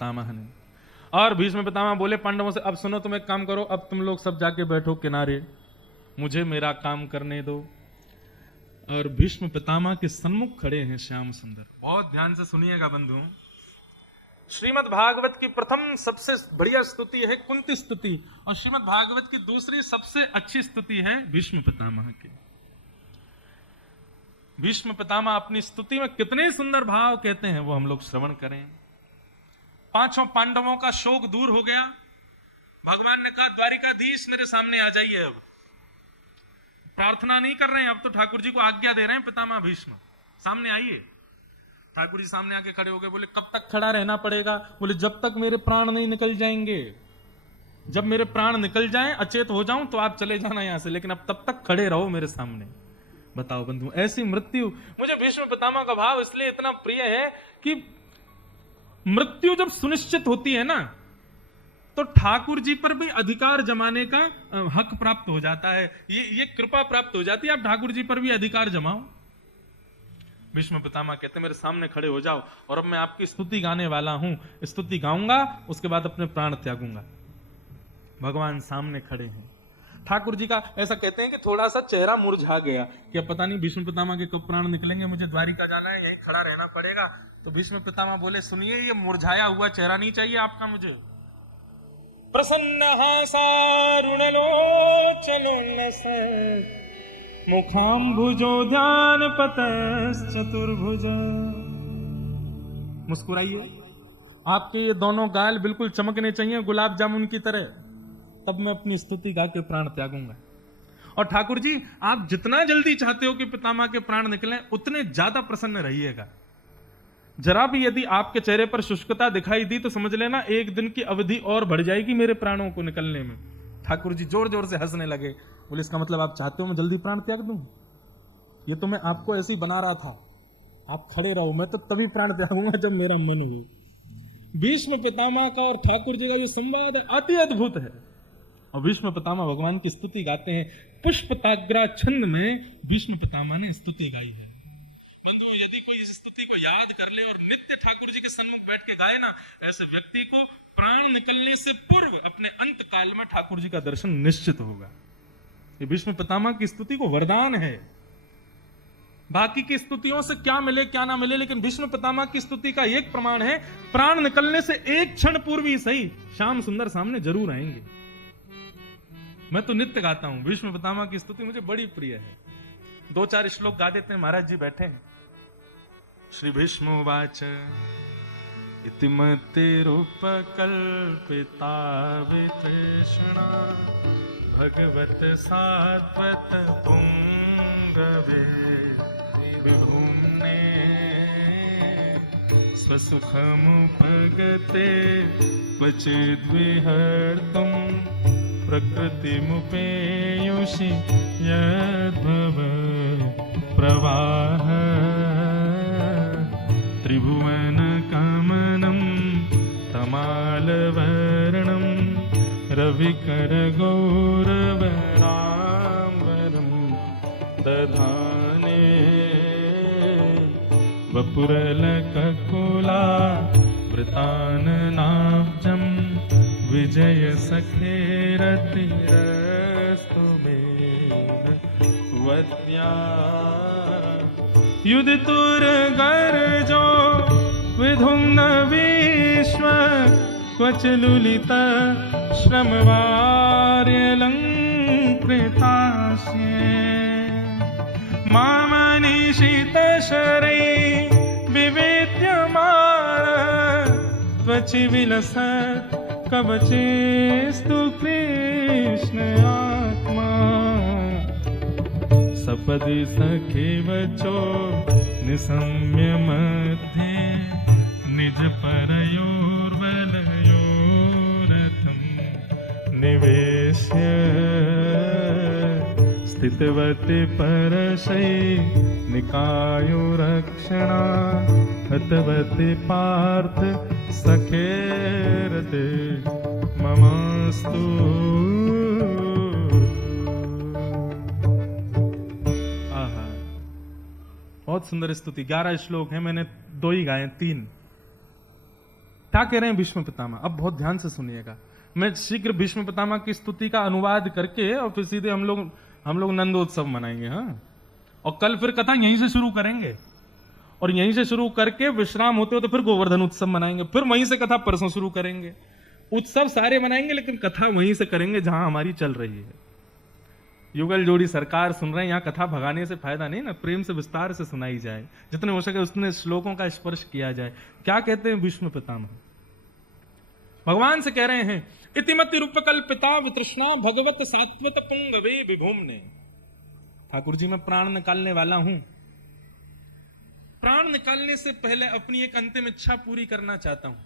पितामह ने। और भीष्म पितामह बोले पांडवों से, अब सुनो, तुम एक काम करो, अब तुम लोग सब जाके बैठो किनारे, मुझे मेरा काम करने दो। और भीष्म पितामह के सन्मुख खड़े हैं श्याम सुंदर। बहुत ध्यान से सुनिएगा बंधुओं, श्रीमद् भागवत की प्रथम सबसे बढ़िया स्तुति है कुंती स्तुति, और श्रीमद् भागवत की दूसरी सबसे अच्छी स्तुति है भीष्म पितामह की। भीष्म पितामह अपनी स्तुति में कितने सुंदर भाव कहते हैं वो हम लोग श्रवण करें। पांचों पांडवों का शोक दूर हो गया। भगवान ने कहा द्वारिकाधीश मेरे सामने आ जाइए। अब प्रार्थना नहीं कर रहे हैं, अब तो ठाकुर जी को आज्ञा दे रहे हैं, पितामह भीष्म सामने आइए। ठाकुर जी सामने आके खड़े हो गए। बोले कब तक खड़ा रहना पड़ेगा? बोले जब तक मेरे प्राण नहीं निकल जाएंगे। जब मेरे प्राण निकल जाएं, अचेत हो जाऊं, तो आप चले जाना यहां से, लेकिन अब तब तक खड़े रहो मेरे सामने। बताओ बंधु, ऐसी मृत्यु। मुझे भीष्म पितामह का भाव इसलिए इतना प्रिय है कि मृत्यु जब सुनिश्चित होती है ना, तो ठाकुर जी पर भी अधिकार जमाने का हक प्राप्त हो जाता है। ये कृपा प्राप्त हो जाती है, आप ठाकुर जी पर भी अधिकार जमाओ। भीष्म पितामह कहते हैं मेरे सामने खड़े हो जाओ, और अब मैं आपकी स्तुति गाने वाला हूं, स्तुति गाऊंगा, उसके बाद अपने प्राण त्यागूंगा। भगवान सामने खड़े हैं। ठाकुर जी का ऐसा कहते हैं कि थोड़ा सा चेहरा मुरझा गया कि अब पता नहीं भीष्म पितामह के कब प्राण निकलेंगे, मुझे द्वारिका जाना है, यहीं खड़ा रहना पड़ेगा। तो भीष्म पितामह बोले सुनिए, ये मुरझाया हुआ चेहरा नहीं चाहिए आपका मुझे। प्रसन्न हासारुणलोचनोन्नस मुखाम्बुजो ध्यान पतश्चतुर्भुज। मुस्कुराइए, आपके ये दोनों गाल बिल्कुल चमकने चाहिए गुलाब जामुन की तरह, तब मैं अपनी स्तुति गा के प्राण त्यागूंगा। और ठाकुर जी आप जितना जल्दी चाहते हो कि पितामह के प्राण निकलें, उतने ज्यादा प्रसन्न रहिएगा। जरा भी यदि आपके चेहरे पर शुष्कता दिखाई दी तो समझ लेना एक दिन की अवधि और बढ़ जाएगी मेरे प्राणों को निकलने में। ठाकुर जी जोर जोर से हंसने लगे। बोले इसका मतलब आप चाहते हो मैं जल्दी प्राण त्याग दूं? ये तो मैं आपको ऐसे ही बना रहा था, आप खड़े रहो, मैं तो तभी प्राण त्यागूंगा जब मेरा मन हो। भीष्म पितामह का और ठाकुर जी का जो संवाद है अति अद्भुत है। और भीष्म पितामह भगवान की स्तुति गाते हैं। पुष्पताग्रा छंद में भीष्म पितामह ने स्तुति गाई है। बंधु, यदि कोई इस स्तुति को याद कर ले और नित्य ठाकुर जी के सन्मुख बैठ के गाए ना, ऐसे व्यक्ति को प्राण निकलने से पूर्व अपने अंत काल में ठाकुर जी का दर्शन निश्चित होगा। ये भीष्म पितामह की स्तुति को वरदान है। बाकी की स्तुतियों से क्या मिले क्या ना मिले, लेकिन भीष्म पितामह की स्तुति का एक प्रमाण है, प्राण निकलने से एक क्षण पूर्व ही सही श्याम सुंदर सामने जरूर आएंगे। मैं तो नित्य गाता हूं, भीष्म पितामह की स्तुति मुझे बड़ी प्रिय है। 2-4 श्लोक गा देते हैं, महाराज जी बैठे हैं। श्री भीष्मोवाच इति मतिरुपकल्पिता वितृष्णा भगवत सात्वत पुंगवे विभुम्ने स्वसुखमुपगते क्वचिद्विहर्तुं प्रकृतिमुपेयुषि यद्भव प्रवाह त्रिभुवनकमनं तमालवर्णं रविकरगौरवराम्बरं दधाने वपुरलककुला वृताननाब्जं विजयसखेरतिरस्तु मेन वद्या युदितुर्गर्जो विधुम्न विश्व क्वच लुलित श्रमवार्यलङ्कृतास्ये मामनिशितशरै विविद्यमान त्वचि विलसत् कवचेस्तु कृष्ण आत्मा सपदि सखिवचो निसम्य मध्ये निज परयोर्वलयोरथं निवेश्य स्थितवति परशै निकायो रक्षणा हतवति पार्थ सखेरते ममस्तु। बहुत सुंदर स्तुति। 11 श्लोक है, मैंने 2 ही गाए, 3। क्या कह रहे हैं भीष्म पितामह? अब बहुत ध्यान से सुनिएगा। मैं शीघ्र भीष्म पितामह की स्तुति का अनुवाद करके और फिर सीधे हम लोग नंदोत्सव मनाएंगे। हाँ, और कल फिर कथा यहीं से शुरू करेंगे, और यहीं से शुरू करके विश्राम होते हो तो फिर गोवर्धन उत्सव मनाएंगे, फिर वहीं से कथा परसों शुरू करेंगे। उत्सव सारे मनाएंगे लेकिन कथा वहीं से करेंगे जहां हमारी चल रही है। युगल जोड़ी सरकार सुन रहे हैं, यहाँ कथा भगाने से फायदा नहीं ना, प्रेम से विस्तार से सुनाई जाए, जितने हो सके उतने श्लोकों का स्पर्श किया जाए। क्या कहते हैं भीष्म पितामह? भगवान से कह रहे हैं, इतिमति रूपकल्पिता वितृष्णा भगवत सात्वत पुंगवे विभूमने। ठाकुर जी, मैं प्राण निकालने वाला हूं। प्राण निकालने से पहले अपनी एक अंतिम इच्छा पूरी करना चाहता हूं।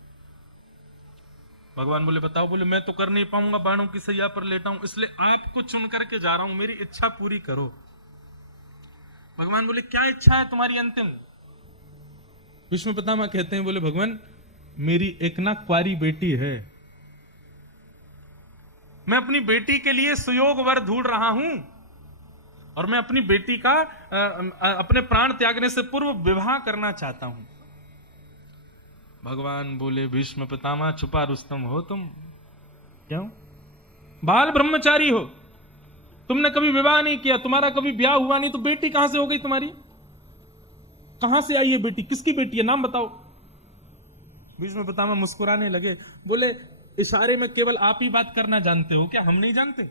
भगवान बोले, बताओ। बोले, मैं तो कर नहीं पाऊंगा, बाणों की सैया पर लेटा हूं, इसलिए आपको चुन करके जा रहा हूं, मेरी इच्छा पूरी करो। भगवान बोले, क्या इच्छा है तुम्हारी अंतिम? भीष्म पितामह कहते हैं, बोले भगवान, मेरी एक ना कुंवारी बेटी है, मैं अपनी बेटी के लिए सुयोग वर ढूंढ रहा हूं, और मैं अपनी बेटी का अपने प्राण त्यागने से पूर्व विवाह करना चाहता हूं। भगवान बोले, भीष्म पितामह, छुपा रुस्तम हो तुम? क्यों? बाल ब्रह्मचारी हो, तुमने कभी विवाह नहीं किया, तुम्हारा कभी ब्याह हुआ नहीं, तो बेटी कहां से हो गई तुम्हारी? कहां से आई है बेटी? किसकी बेटी है? नाम बताओ। भीष्म पितामह मुस्कुराने लगे, बोले, इशारे में केवल आप ही बात करना जानते हो क्या? हम नहीं जानते?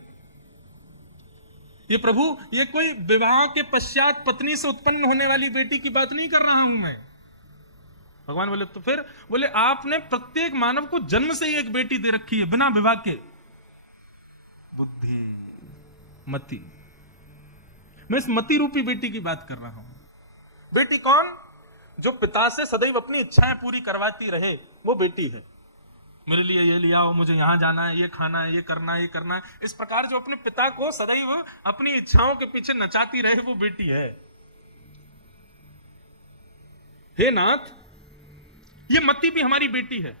ये प्रभु, ये कोई विवाह के पश्चात पत्नी से उत्पन्न होने वाली बेटी की बात नहीं कर रहा हूं मैं। भगवान बोले, तो फिर? बोले, आपने प्रत्येक मानव को जन्म से ही एक बेटी दे रखी है बिना विवाह के। बुद्धि, मति। मैं इस मति रूपी बेटी की बात कर रहा हूं। बेटी कौन? जो पिता से सदैव अपनी इच्छाएं पूरी करवाती रहे, वो बेटी है। मेरे लिए ये लिया हो, मुझे यहां जाना है, ये खाना है, ये करना है, ये करना है, इस प्रकार जो अपने पिता को सदैव अपनी इच्छाओं के पीछे नचाती रहे, वो बेटी है। हे नाथ, ये मति भी हमारी बेटी है।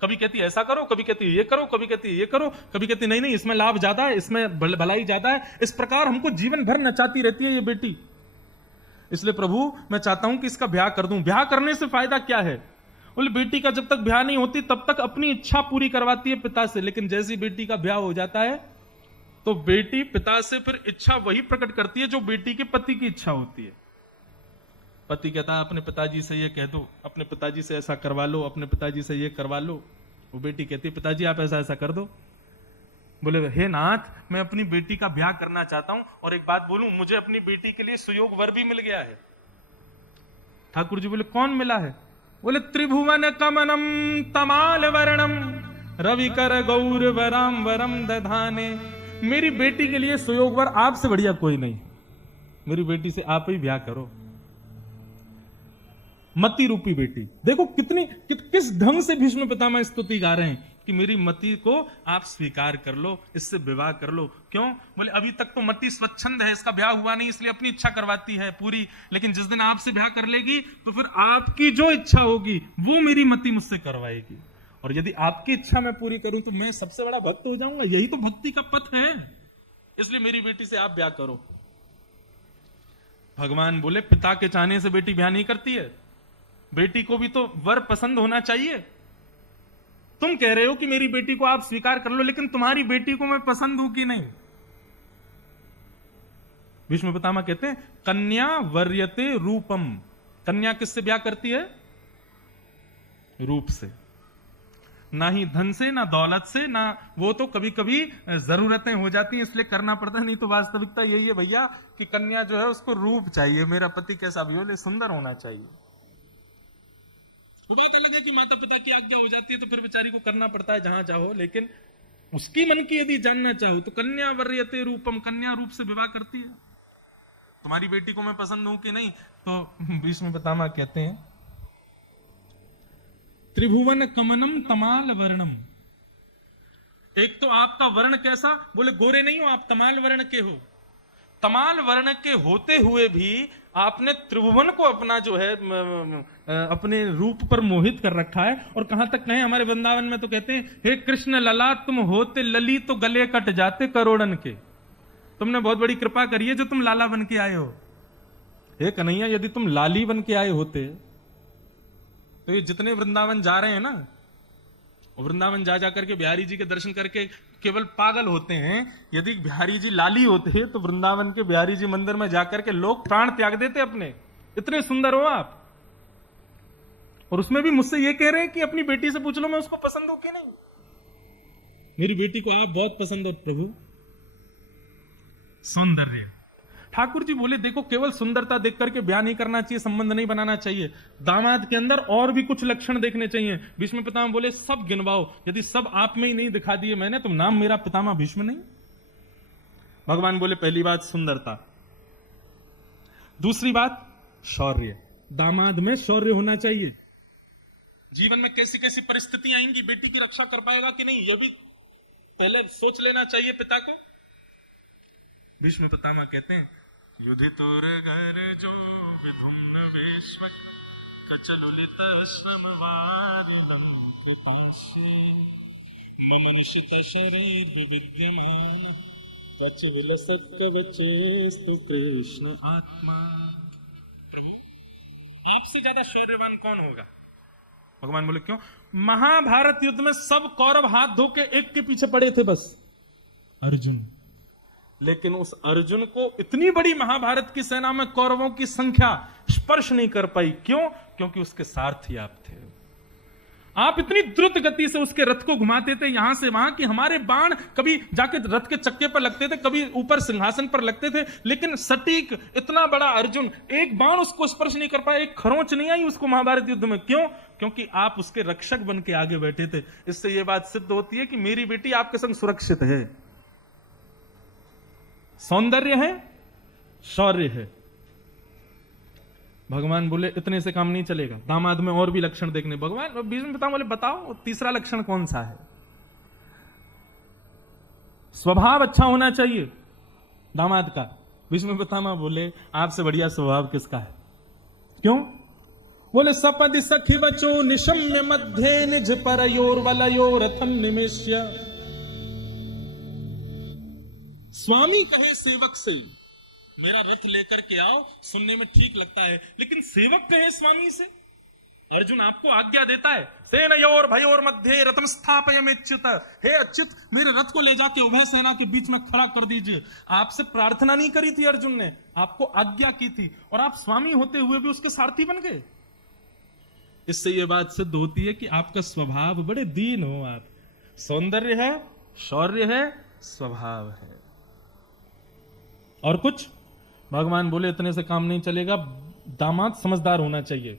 कभी कहती ऐसा करो, कभी कहती ये करो, कभी कहती ये करो, कभी कहती नहीं नहीं, इसमें लाभ ज्यादा है, इसमें भलाई ज्यादा है। इस प्रकार हमको जीवन भर नचाती रहती है ये बेटी। इसलिए प्रभु, मैं चाहता हूं कि इसका ब्याह कर दूं। ब्याह करने से फायदा क्या है? बोले, बेटी का जब तक ब्याह नहीं होती तब तक अपनी इच्छा पूरी करवाती है पिता से, लेकिन जैसी बेटी का ब्याह हो जाता है तो बेटी पिता से फिर इच्छा वही प्रकट करती है जो बेटी के पति की इच्छा होती है। पति कहता है, अपने पिताजी से ये कह दो, अपने पिताजी से ऐसा करवा लो, अपने पिताजी से ये करवा लो। वो बेटी कहती है, पिताजी आप ऐसा ऐसा कर दो। बोले, हे नाथ, मैं अपनी बेटी का ब्याह करना चाहता हूं, और एक बात बोलूं, मुझे अपनी बेटी के लिए सुयोग वर भी मिल गया है। ठाकुर जी बोले, कौन मिला है? बोले, त्रिभुवन कमनम तमाल वर्णम रविकर गौर वराम वरम दधाने। मेरी बेटी के लिए सुयोग वर आपसे बढ़िया कोई नहीं, मेरी बेटी से आप ही ब्याह करो। मति रूपी बेटी। देखो किस ढंग से भीष्म पितामह स्तुति गा रहे हैं कि मेरी मति को आप स्वीकार कर लो, इससे विवाह कर लो। क्यों? बोले, अभी तक तो मति स्वच्छंद है, इसका ब्याह हुआ नहीं, इसलिए अपनी इच्छा करवाती है पूरी, लेकिन जिस दिन आपसे ब्याह कर लेगी तो फिर आपकी जो इच्छा होगी वो मेरी मति मुझसे करवाएगी, और यदि आपकी इच्छा मैं पूरी करूं तो मैं सबसे बड़ा भक्त हो जाऊंगा। यही तो भक्ति का पथ है, इसलिए मेरी बेटी से आप ब्याह करो। भगवान बोले, पिता के चाहने से बेटी ब्याह नहीं करती है, बेटी को भी तो वर पसंद होना चाहिए। तुम कह रहे हो कि मेरी बेटी को आप स्वीकार कर लो, लेकिन तुम्हारी बेटी को मैं पसंद हूं कि नहीं? भीष्म पितामह कहते हैं, कन्या वर्यते रूपम। कन्या किससे ब्याह करती है? रूप से, ना ही धन से, ना दौलत से, ना, वो तो कभी कभी जरूरतें हो जाती हैं इसलिए करना पड़ता है, नहीं तो वास्तविकता यही है भैया कि कन्या जो है उसको रूप चाहिए। मेरा पति कैसा भी हो, लेकिन सुंदर होना चाहिए। तो बात अलग है कि माता पिता की आज्ञा हो जाती है तो फिर बेचारी को करना पड़ता है जहां चाहो, लेकिन उसकी मन की यदि जानना चाहो तो कन्या वर्यते रूपम, कन्या रूप से विवाह करती है। तुम्हारी बेटी को मैं पसंद हूं कि नहीं? तो भीष्म पितामह कहते हैं, त्रिभुवन कमनम तमाल वर्णम। एक तो आपका वर्ण कैसा? बोले, गोरे नहीं हो आप, तमाल वर्ण के हो। तमाल वर्ण के होते हुए भी आपने त्रिभुवन को अपना जो है अपने रूप पर मोहित कर रखा है। और कहां तक कहें, हमारे वृंदावन में तो कहते हैं, हे कृष्ण लला तुम होते लली तो गले कट जाते करोड़न के। तुमने बहुत बड़ी कृपा करी है जो तुम लाला बन के आए हो। हे कन्हैया, यदि तुम लाली बन के आए होते तो ये जितने वृंदावन जा रहे हैं ना, और वृंदावन जा जाकर के बिहारी जी के दर्शन करके केवल पागल होते हैं। यदि बिहारी जी लाली होते तो वृंदावन के बिहारी जी मंदिर में जाकर के लोग प्राण त्याग देते अपने, इतने सुंदर हो आप। और उसमें भी मुझसे ये कह रहे हैं कि अपनी बेटी से पूछ लो मैं उसको पसंद हूं कि नहीं। मेरी बेटी को आप बहुत पसंद हो प्रभु। सौंदर्य। ठाकुर जी बोले देखो केवल सुंदरता देख करके ब्याह नहीं करना चाहिए, संबंध नहीं बनाना चाहिए, दामाद के अंदर और भी कुछ लक्षण देखने चाहिए। भीष्म पितामह बोले सब गिनवाओ, यदि सब आप में ही नहीं दिखा दिए मैंने तो नाम मेरा पितामह भीष्म नहीं। भगवान बोले पहली बात सुंदरता, दूसरी बात शौर्य, दामाद में शौर्य होना चाहिए। जीवन में कैसी कैसी परिस्थितियां आएंगी, बेटी की रक्षा कर पाएगा कि नहीं यह भी पहले सोच लेना चाहिए पिता को। भीष्म पितामह कहते हैं युधितुर घर जो विधुम्न वेश्वक कचलुलित श्रमवारिणं कृताशे मम निशित शरीर विद्यमान कच विलसत कवचेस्तु कृष्ण आत्मा। प्रभु आपसे ज्यादा शौर्यवान कौन होगा? भगवान बोले क्यों? महाभारत युद्ध में सब कौरव हाथ धो के एक के पीछे पड़े थे बस, अर्जुन। लेकिन उस अर्जुन को इतनी बड़ी महाभारत की सेना में कौरवों की संख्या स्पर्श नहीं कर पाई। क्यों? क्योंकि उसके सारथी आप थे। आप इतनी द्रुत गति से उसके रथ को घुमाते थे यहां से वहां कि हमारे बाण कभी जाके रथ के चक्के पर लगते थे, कभी ऊपर सिंहासन पर लगते थे, लेकिन सटीक इतना बड़ा अर्जुन एक बाण उसको स्पर्श नहीं कर पाया, एक खरोंच नहीं आई उसको महाभारत युद्ध में। क्यों? क्योंकि आप उसके रक्षक बन के आगे बैठे थे। इससे यह बात सिद्ध होती है कि मेरी बेटी आपके संग सुरक्षित है। सौंदर्य है, शौर्य है। भगवान बोले इतने से काम नहीं चलेगा, दामाद में और भी लक्षण देखने। भगवान भीष्म पितामह बोले बताओ तीसरा लक्षण कौन सा है? स्वभाव अच्छा होना चाहिए दामाद का। भीष्म पितामह बोले आपसे बढ़िया स्वभाव किसका है? क्यों? बोले सपदि सखी बचो निशम्य मध्य निज परयोर वलयोर रथम निमेश्य। स्वामी कहे सेवक से मेरा रथ लेकर के आओ, सुनने में ठीक लगता है, लेकिन सेवक कहे स्वामी से। अर्जुन आपको आज्ञा देता है सेनयोर भयोर मध्य रथम स्थापयमेच्युत, हे अच्युत मेरे रथ को ले जाके उभय सेना के बीच में खड़ा कर दीजिए। आपसे प्रार्थना नहीं करी थी अर्जुन ने, आपको आज्ञा की थी, और आप स्वामी होते हुए भी उसके सारथी बन गए। इससे यह बात सिद्ध होती है कि आपका स्वभाव बड़े दीन हो आप। सौंदर्य है, शौर्य है, स्वभाव है। और कुछ? भगवान बोले इतने से काम नहीं चलेगा, दामाद समझदार होना चाहिए।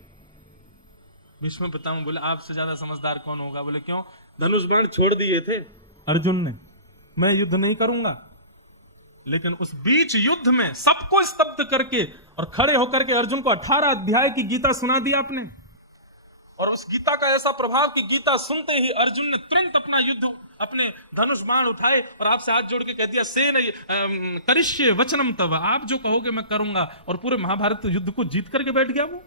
भीष्म पितामह बोले आपसे ज्यादा समझदार कौन होगा? बोले क्यों? धनुष बाण छोड़ दिए थे अर्जुन ने, मैं युद्ध नहीं करूंगा, लेकिन उस बीच युद्ध में सबको स्तब्ध करके और खड़े होकर के अर्जुन को 18 अध्याय की गीता सुना दी आपने। और उस गीता का ऐसा प्रभाव कि गीता सुनते ही अर्जुन ने तुरंत अपना युद्ध अपने धनुष बाण उठाए और आपसे हाथ जोड़ के कह दिया सेन करिष्ये वचनम तव, आप जो कहोगे मैं करूंगा। और पूरे महाभारत युद्ध को जीत करके बैठ गया वो।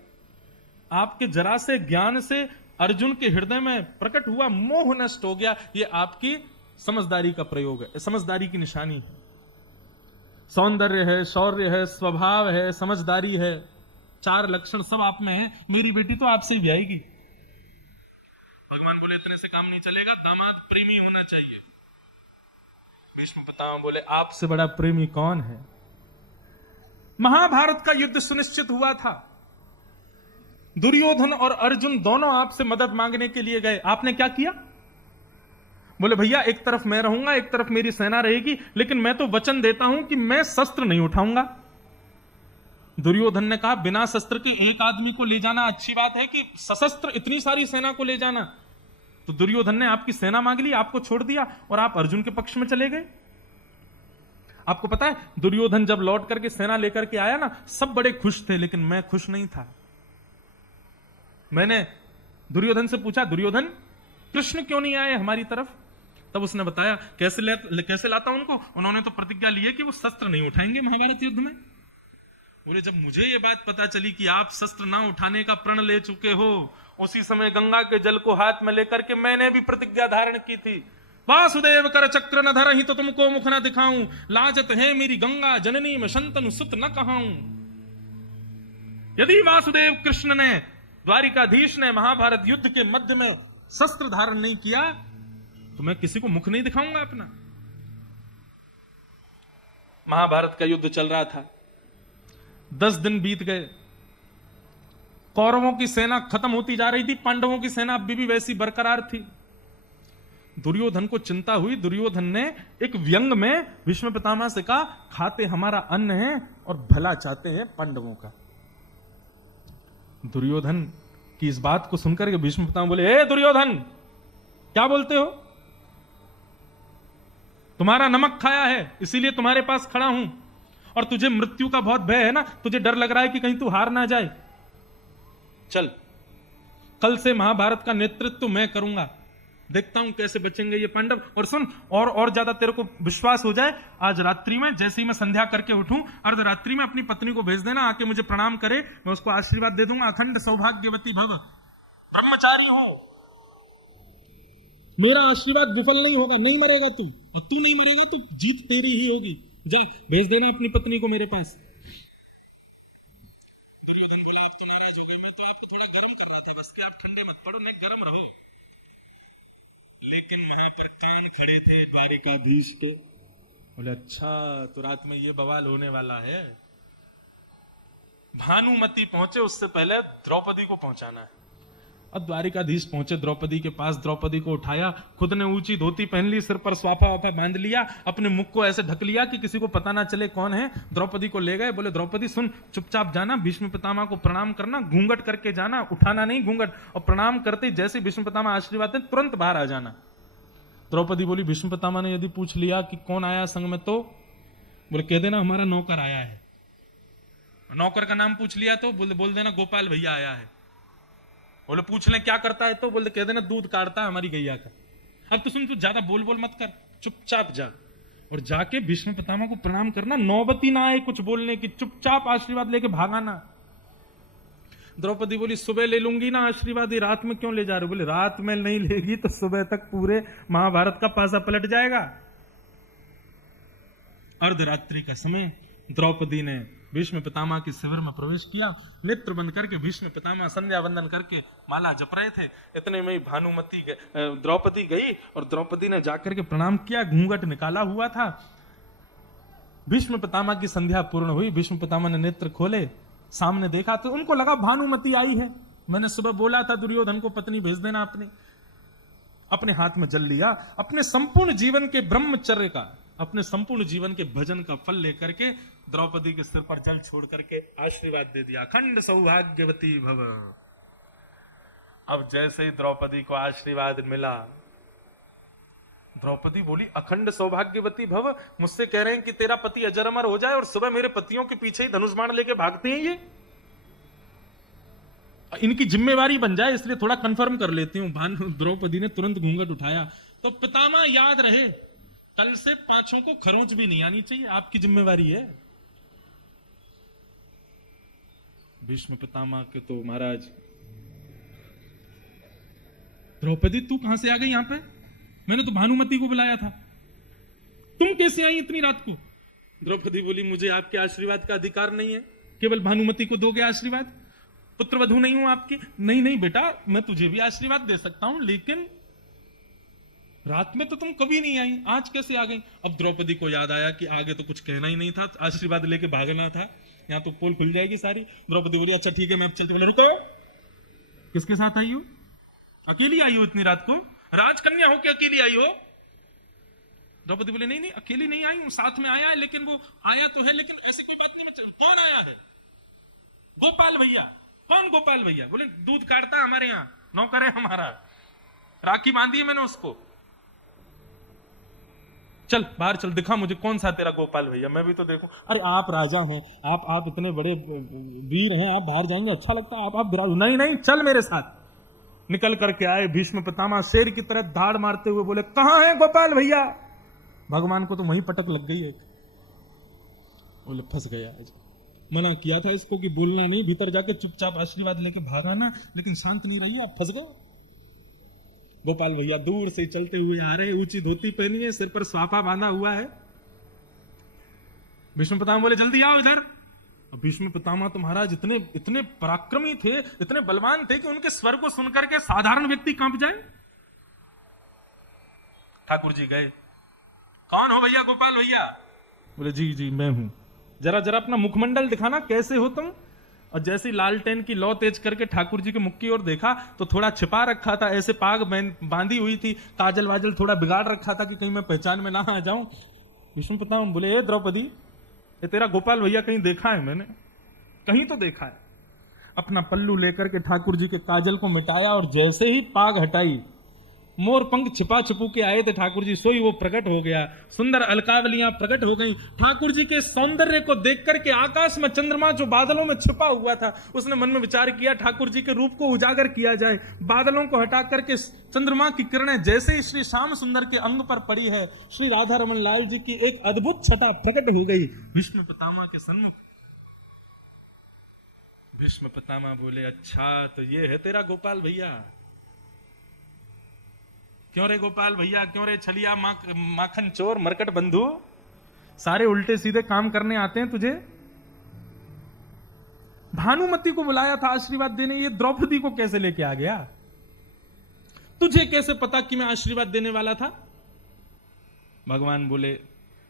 आपके जरा से ज्ञान से अर्जुन के हृदय में प्रकट हुआ मोह नष्ट हो गया। ये आपकी समझदारी का प्रयोग है, समझदारी की निशानी है। सौंदर्य है, शौर्य है, स्वभाव है, समझदारी है, 4 लक्षण सब आप में है। मेरी बेटी तो आपसे ही ब्याहेगी। भगवान बोले इतने से काम नहीं चलेगा, दामाद प्रेमी होना चाहिए। भीष्म पितामह बोले आपसे बड़ा प्रेमी कौन है? महाभारत का युद्ध सुनिश्चित हुआ था, दुर्योधन और अर्जुन दोनों आपसे मदद मांगने के लिए गए। आपने क्या किया? बोले भैया एक तरफ मैं रहूंगा, एक तरफ मेरी सेना रहेगी, लेकिन मैं तो वचन देता हूं कि मैं शस्त्र नहीं उठाऊंगा। दुर्योधन ने कहा बिना शस्त्र के एक आदमी को ले जाना अच्छी बात है कि सशस्त्र इतनी सारी सेना को ले जाना? तो दुर्योधन ने आपकी सेना मांग ली, आपको छोड़ दिया और आप अर्जुन के पक्ष में चले गए। आपको पता है दुर्योधन जब लौट करके सेना लेकर के आया ना, सब बड़े खुश थे, लेकिन मैं खुश नहीं था। मैंने दुर्योधन से पूछा दुर्योधन कृष्ण क्यों नहीं आए हमारी तरफ? तब उसने बताया कैसे लाता उनको। उन्होंने तो प्रतिज्ञा ली है कि वो शस्त्र नहीं उठाएंगे महाभारत युद्ध में। बोले जब मुझे ये बात पता चली कि आप शस्त्र ना उठाने का प्रण ले चुके हो, उसी समय गंगा के जल को हाथ में लेकर के मैंने भी प्रतिज्ञा धारण की थी। वासुदेव कर चक्र न धरहि तो तुमको मुख न दिखाऊं, लाजत है मेरी गंगा जननी में शंतनु सुत न कहाऊं। यदि वासुदेव कृष्ण ने, द्वारिकाधीश ने महाभारत युद्ध के मध्य में शस्त्र धारण नहीं किया तो मैं किसी को मुख नहीं दिखाऊंगा अपना। महाभारत का युद्ध चल रहा था, 10 दिन बीत गए, कौरवों की सेना खत्म होती जा रही थी, पांडवों की सेना अभी भी वैसी बरकरार थी। दुर्योधन को चिंता हुई। दुर्योधन ने एक व्यंग में भीष्म पितामह से कहा, खाते हमारा अन्न है और भला चाहते हैं पांडवों का। दुर्योधन की इस बात को सुनकर के भीष्म पितामह बोले, ए दुर्योधन, क्या बोलते हो? तुम्हारा नमक खाया है इसीलिए तुम्हारे पास खड़ा हूं, और तुझे मृत्यु का बहुत भय है ना, तुझे डर लग रहा है कि कहीं तू हार ना जाए। चल, कल से महाभारत का नेतृत्व मैं करूंगा, देखता हूं कैसे बचेंगे ये पांडव। और सुन, और ज्यादा तेरे को विश्वास हो जाए, आज रात्रि में जैसे ही मैं संध्या करके उठूं, अर्धरात्रि में अपनी पत्नी को भेज देना, आके मुझे प्रणाम करे, मैं उसको आशीर्वाद दे दूंगा, अखंड सौभाग्यवती भव, ब्रह्मचारी हो, मेरा आशीर्वाद विफल नहीं होगा, नहीं मरेगा तू, और तू नहीं मरेगा तो जीत तेरी ही होगी। जा, भेज देना अपनी पत्नी को मेरे पास। दुर्योधन बोला, आप तो नाराज हो गए, मैं तो आपको थोड़ा गर्म कर रहा था, बस कि आप ठंडे मत पड़ो, नहीं गर्म रहो। लेकिन वहां पर कान खड़े थे द्वारिकाधीश के। बोले, अच्छा तो रात में ये बवाल होने वाला है। भानुमति पहुंचे, उससे पहले द्रौपदी को पहुंचाना है। अब द्वारिकाधीश पहुंचे द्रौपदी के पास, द्रौपदी को उठाया, खुद ने ऊंची धोती पहन ली, सिर पर स्वाफा वाफा बांध लिया, अपने मुख को ऐसे ढक लिया कि किसी को पता ना चले कौन है। द्रौपदी को ले गए, बोले, द्रौपदी सुन, चुपचाप जाना, भीष्म पितामह को प्रणाम करना, घूंघट करके जाना, उठाना नहीं घूंघट, और प्रणाम करते जैसे भीष्म पितामह आशीर्वाद दें तुरंत बाहर आ जाना। द्रौपदी बोली, भीष्म पितामह ने यदि पूछ लिया कि कौन आया संग में, तो बोले, कह देना हमारा नौकर आया है। नौकर का नाम पूछ लिया तो बोल देना गोपाल भैया आया है। बोले, पूछ लें क्या करता है, तो बोले, कह देना दूध काटता है हमारी गैया का। अब तो सुन, तू ज्यादा बोल मत कर, चुपचाप जा और जाके भीष्म पितामह को प्रणाम करना, नौबती ना आए कुछ बोलने की, चुपचाप आशीर्वाद लेके भागाना। द्रौपदी बोली, सुबह ले लूंगी ना आशीर्वाद, रात में क्यों ले जा रहे हो? बोले, रात में नहीं लेगी तो सुबह तक पूरे महाभारत का पासा पलट जाएगा। अर्धरात्रि का समय, द्रौपदी ने भीष्म पितामह के शिविर में प्रवेश किया, नेत्र बंद करके भीष्म पितामह संध्या वंदन करके माला जप रहे थे। इतने में ही भानुमति द्रौपदी गई और द्रौपदी ने जाकर के प्रणाम किया, घूंघट निकाला हुआ था। भीष्म पितामह की संध्या पूर्ण हुई, भीष्म पितामह ने नेत्र खोले, सामने देखा तो उनको लगा भानुमति आई है। मैंने सुबह बोला था दुर्योधन को पत्नी भेज देना, अपने हाथ में जल लिया, अपने संपूर्ण जीवन के ब्रह्मचर्य का, अपने संपूर्ण जीवन के भजन का फल लेकर के द्रौपदी के सिर पर जल छोड़ करके आशीर्वाद दे दिया, अखंड सौभाग्यवती भव। अब जैसे ही द्रौपदी को आशीर्वाद मिला, द्रौपदी बोली, अखंड सौभाग्यवती भव, मुझसे कह रहे हैं कि तेरा पति अजर अमर हो जाए और सुबह मेरे पतियों के पीछे ही धनुष बाण लेके भागते हैं, ये इनकी जिम्मेवारी बन जाए, इसलिए थोड़ा कंफर्म कर लेती हूं। द्रौपदी ने तुरंत घूंघट उठाया। तो पितामह याद रहे, कल से पांचों को खरोंच भी नहीं आनी चाहिए, आपकी जिम्मेवारी है। भीष्म पितामह के तो महाराज, द्रौपदी तू कहां से आ गई यहां पे? मैंने तो भानुमति को बुलाया था, तुम कैसे आई इतनी रात को? द्रौपदी बोली, मुझे आपके आशीर्वाद का अधिकार नहीं है, केवल भानुमति को दोगे आशीर्वाद, पुत्रवधू नहीं हूं आपकी। नहीं बेटा, मैं तुझे भी आशीर्वाद दे सकता हूं, लेकिन रात में तो तुम कभी नहीं आई, आज कैसे आ गई? अब द्रौपदी को याद आया कि आगे तो कुछ कहना ही नहीं था, आशीर्वाद लेके भागना था, यहां तो पोल खुल जाएगी सारी। द्रौपदी बोली, अच्छा ठीक है, मैं अब चलते। बोले, रुको, किसके साथ आई हो? अकेली आई हो इतनी रात को? राजकन्या हो के अकेली आई हो? द्रौपदी बोले, नहीं अकेली नहीं आई हूं, साथ में आया है, लेकिन वो आया तो है, लेकिन ऐसी कोई बात नहीं। कौन आया है? गोपाल भैया। कौन गोपाल भैया? बोले, दूध काटता हमारे यहां, नौकर है हमारा, राखी बांधी है मैंने उसको। चल बाहर चल, दिखा मुझे कौन सा तेरा गोपाल भैया, मैं भी तो देखूं। अरे आप राजा हैं, आप इतने बड़े वीर हैं, आप बाहर जाएंगे अच्छा लगता है, आप नहीं, चल मेरे साथ। निकल करके आए भीष्म पितामह, शेर की तरह धाड़ मारते हुए बोले, कहां है गोपाल भैया? भगवान को तो वहीं पटक लग गई है। बोले, फंस गया। मना किया था इसको कि बोलना नहीं, भीतर जाके चुपचाप आशीर्वाद लेके भागाना, लेकिन शांत नहीं रही, आप फंस गए। गोपाल भैया दूर से चलते हुए आ रहे, ऊंची धोती पहनी है, सिर पर स्वाफा बांधा हुआ है। भीष्म पितामह बोले, जल्दी आओ इधर। तो भीष्म पितामह तो महाराज इतने पराक्रमी थे, इतने बलवान थे कि उनके स्वर को सुनकर के साधारण व्यक्ति कांप जाए। ठाकुर जी गए। कौन हो भैया? गोपाल भैया। बोले जी जी मैं हूं। जरा जरा अपना मुखमंडल दिखाना, कैसे हो तुम? और जैसी लालटेन की लौ तेज करके ठाकुर जी के मुख की ओर देखा तो थोड़ा छिपा रखा था, ऐसे पाग बांधी हुई थी, काजल वाजल थोड़ा बिगाड़ रखा था कि कहीं मैं पहचान में ना आ जाऊं। विष्णु प्रताप बोले, ए द्रौपदी, ये तेरा गोपाल भैया कहीं देखा है मैंने? कहीं तो देखा है। अपना पल्लू लेकर के ठाकुर जी के काजल को मिटाया और जैसे ही पाग हटाई, मोर पंख छिपा छिपू के आए थे ठाकुर जी, सोई वो प्रकट हो गया। सुंदर अलकावलियां प्रकट हो गई। ठाकुर जी के सौंदर्य को देख करके आकाश में चंद्रमा जो बादलों में छिपा हुआ था, उसने मन में विचार किया ठाकुर जी के रूप को उजागर किया जाए। बादलों को हटा करके चंद्रमा की किरणें जैसे ही श्री श्याम सुंदर के अंग पर पड़ी है, श्री राधा रमन लाल जी की एक अद्भुत छटा प्रकट हो गई भीष्म पितामह के सन्मुख। भीष्म पितामह बोले, अच्छा तो ये है तेरा गोपाल भैया। क्यों रे गोपाल भैया, क्यों रे छलिया माखन चोर मरकट बंधु, सारे उल्टे सीधे काम करने आते हैं तुझे? भानुमति को बुलाया था आशीर्वाद देने, ये द्रौपदी को कैसे लेके आ गया? तुझे कैसे पता कि मैं आशीर्वाद देने वाला था? भगवान बोले,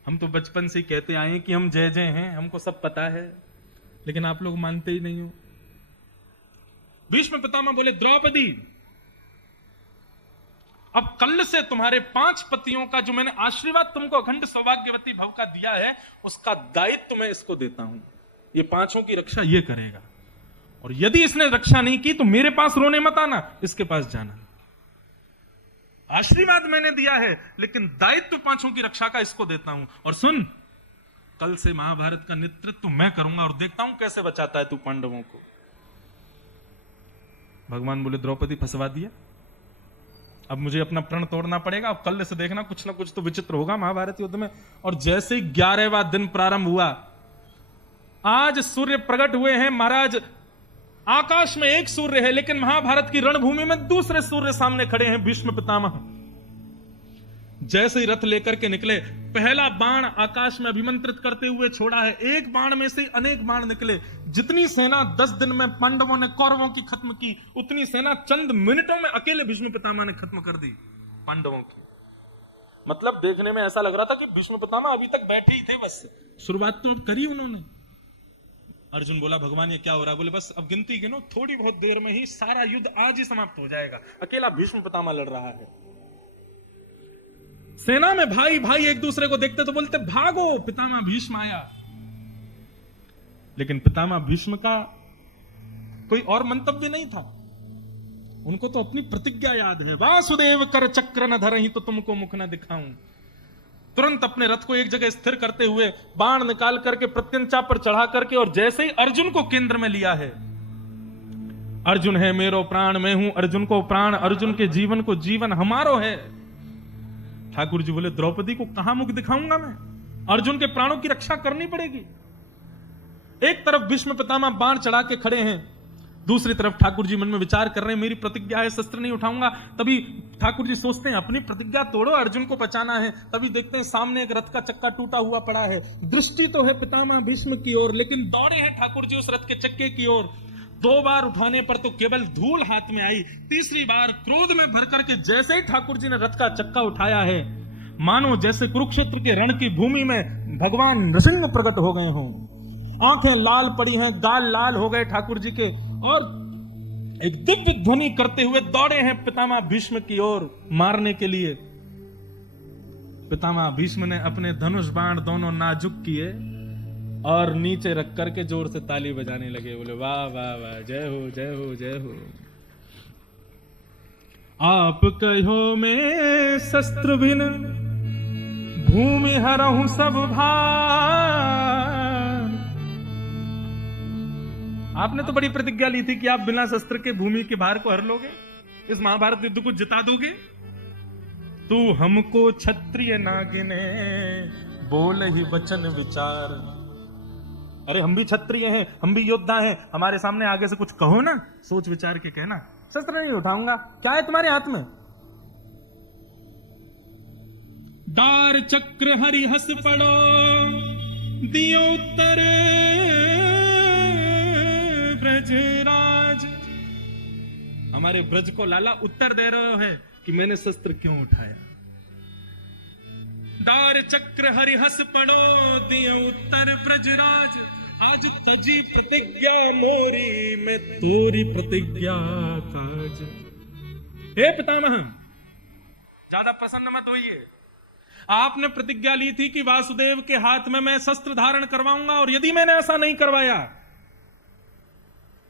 हम तो बचपन से कहते आए हैं कि हम जय जय हैं, हमको सब पता है, लेकिन आप लोग मानते ही नहीं हो। भीष्म पितामह बोले, द्रौपदी, अब कल से तुम्हारे 5 पतियों का जो मैंने आशीर्वाद तुमको अखंड सौभाग्यवती भव का दिया है, उसका दायित्व मैं इसको देता हूं। ये 5 की रक्षा ये करेगा, और यदि इसने रक्षा नहीं की तो मेरे पास रोने मत आना, इसके पास जाना। आशीर्वाद मैंने दिया है, लेकिन दायित्व 5 की रक्षा का इसको देता हूं। और सुन, कल से महाभारत का नेतृत्व मैं करूंगा और देखता हूं कैसे बचाता है तू पांडवों को। भगवान बोले, द्रौपदी फंसवा दिया, अब मुझे अपना प्रण तोड़ना पड़ेगा। अब कल से देखना कुछ ना कुछ तो विचित्र होगा महाभारत युद्ध में। और जैसे ही 11वां दिन प्रारंभ हुआ, आज सूर्य प्रकट हुए हैं महाराज। आकाश में एक सूर्य है, लेकिन महाभारत की रणभूमि में दूसरे सूर्य सामने खड़े हैं भीष्म पितामह। जैसे ही रथ लेकर के निकले, पहला बाण आकाश में अभिमंत्रित करते हुए छोड़ा है। एक बाण में से अनेक बाण निकले। जितनी सेना 10 दिन में पांडवों ने कौरवों की खत्म की, उतनी सेना चंद मिनटों में अकेले भीष्म पितामह ने खत्म कर दी पांडवों की। मतलब देखने में ऐसा लग रहा था कि भीष्म पितामह अभी तक बैठे ही थे, बस शुरुआत तो अब करी उन्होंने। अर्जुन बोला, भगवान ये क्या हो रहा है? बोले, बस अब गिनती गिनो, थोड़ी बहुत देर में ही सारा युद्ध आज ही समाप्त हो जाएगा, अकेला भीष्म पितामह लड़ रहा है। सेना में भाई भाई एक दूसरे को देखते तो बोलते, भागो, पितामह भीष्म आया। लेकिन पितामह भीष्म का कोई और मंतव्य नहीं था। उनको तो अपनी प्रतिज्ञा याद है, वासुदेव कर चक्र न धरहि तो तुमको मुख न दिखाऊं। तुरंत अपने रथ को एक जगह स्थिर करते हुए बाण निकाल करके प्रत्यंचा पर चढ़ा करके, और जैसे ही अर्जुन को केंद्र में लिया है, अर्जुन है मेरो प्राण, मैं हूं अर्जुन को प्राण, अर्जुन के जीवन को जीवन हमारो है। ठाकुर जी बोले, द्रौपदी को कहां मुख दिखाऊंगा मैं? अर्जुन के प्राणों की रक्षा करनी पड़ेगी। एक तरफ भीष्म पितामह बाण चढ़ा के खड़े हैं, दूसरी तरफ ठाकुर जी मन में विचार कर रहे हैं, मेरी प्रतिज्ञा है शस्त्र नहीं उठाऊंगा। तभी ठाकुर जी सोचते हैं, अपनी प्रतिज्ञा तोड़ो, अर्जुन को बचाना है। तभी देखते हैं सामने एक रथ का चक्का टूटा हुआ पड़ा है। दृष्टि तो है पितामह भीष्म की ओर, लेकिन दौड़े हैं ठाकुर जी उस रथ के चक्के की ओर। 2 बार उठाने पर तो केवल धूल हाथ में आई, तीसरी बार क्रोध में भर करके जैसे ही ठाकुर जी ने रथ का चक्का उठाया है, मानो जैसे कुरुक्षेत्र के रण की भूमि में भगवान नृसिंह प्रकट हो गए हों। आंखें लाल पड़ी हैं, गाल लाल हो गए ठाकुर जी के, और एक दिव्य ध्वनि करते हुए दौड़े हैं पितामह भीष्म की ओर मारने के लिए। पितामह भीष्म ने अपने धनुष बाण दोनों नाजुक किए और नीचे रख करके जोर से ताली बजाने लगे। बोले, वाह वाह वाह, जय हो जय हो जय हो। आप कहो मैं शस्त्र बिन भूमि हरहूं सब भार। आपने तो बड़ी प्रतिज्ञा ली थी कि आप बिना शस्त्र के भूमि के भार को हर लोगे, इस महाभारत युद्ध को जिता दोगे। तू हमको क्षत्रिय नागिने बोल ही वचन विचार। अरे हम भी क्षत्रिय हैं, हम भी योद्धा हैं, हमारे सामने आगे से कुछ कहो ना, सोच विचार के कहना। शस्त्र नहीं उठाऊंगा, क्या है तुम्हारे हाथ में? दार चक्र हरि हस पड़ो दियो उत्तर ब्रजराज। हमारे ब्रज को लाला उत्तर दे रहे है कि मैंने शस्त्र क्यों उठाया। दार चक्र हरिहस पड़ो दिय उत्तर ब्रजराज, आज तजी प्रतिज्ञा मोरी में तोरी प्रतिज्ञा काज। हे पितामह, ज्यादा प्रसन्न मत होइए। आपने प्रतिज्ञा ली थी कि वासुदेव के हाथ में मैं शस्त्र धारण करवाऊंगा, और यदि मैंने ऐसा नहीं करवाया,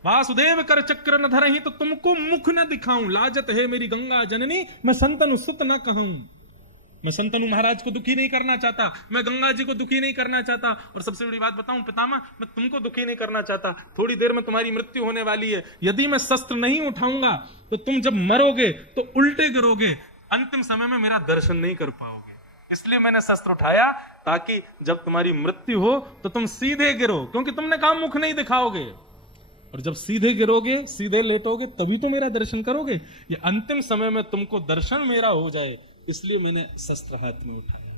वासुदेव कर चक्र न धरहि तो तुमको मुख न दिखाऊं, लाजत है मेरी गंगा जननी, मैं संतनु सुत न कहूं। मैं संतनु महाराज को दुखी नहीं करना चाहता, मैं गंगा जी को दुखी नहीं करना चाहता, और सबसे बड़ी बात बताऊं पितामह, मैं तुमको दुखी नहीं करना चाहता। थोड़ी देर में तुम्हारी मृत्यु होने वाली है, यदि मैं शस्त्र नहीं उठाऊंगा तो तुम जब मरोगे तो उल्टे गिरोगे, अंतिम समय में मेरा दर्शन नहीं कर पाओगे। इसलिए मैंने शस्त्र उठाया ताकि जब तुम्हारी मृत्यु हो तो तुम सीधे गिरो, क्योंकि तुमने कहा मुख नहीं दिखाओगे, और जब सीधे गिरोगे, सीधे लेटोगे, तभी तो मेरा दर्शन करोगे। ये अंतिम समय में तुमको दर्शन मेरा हो जाए, इसलिए मैंने शस्त्र हाथ में उठाया।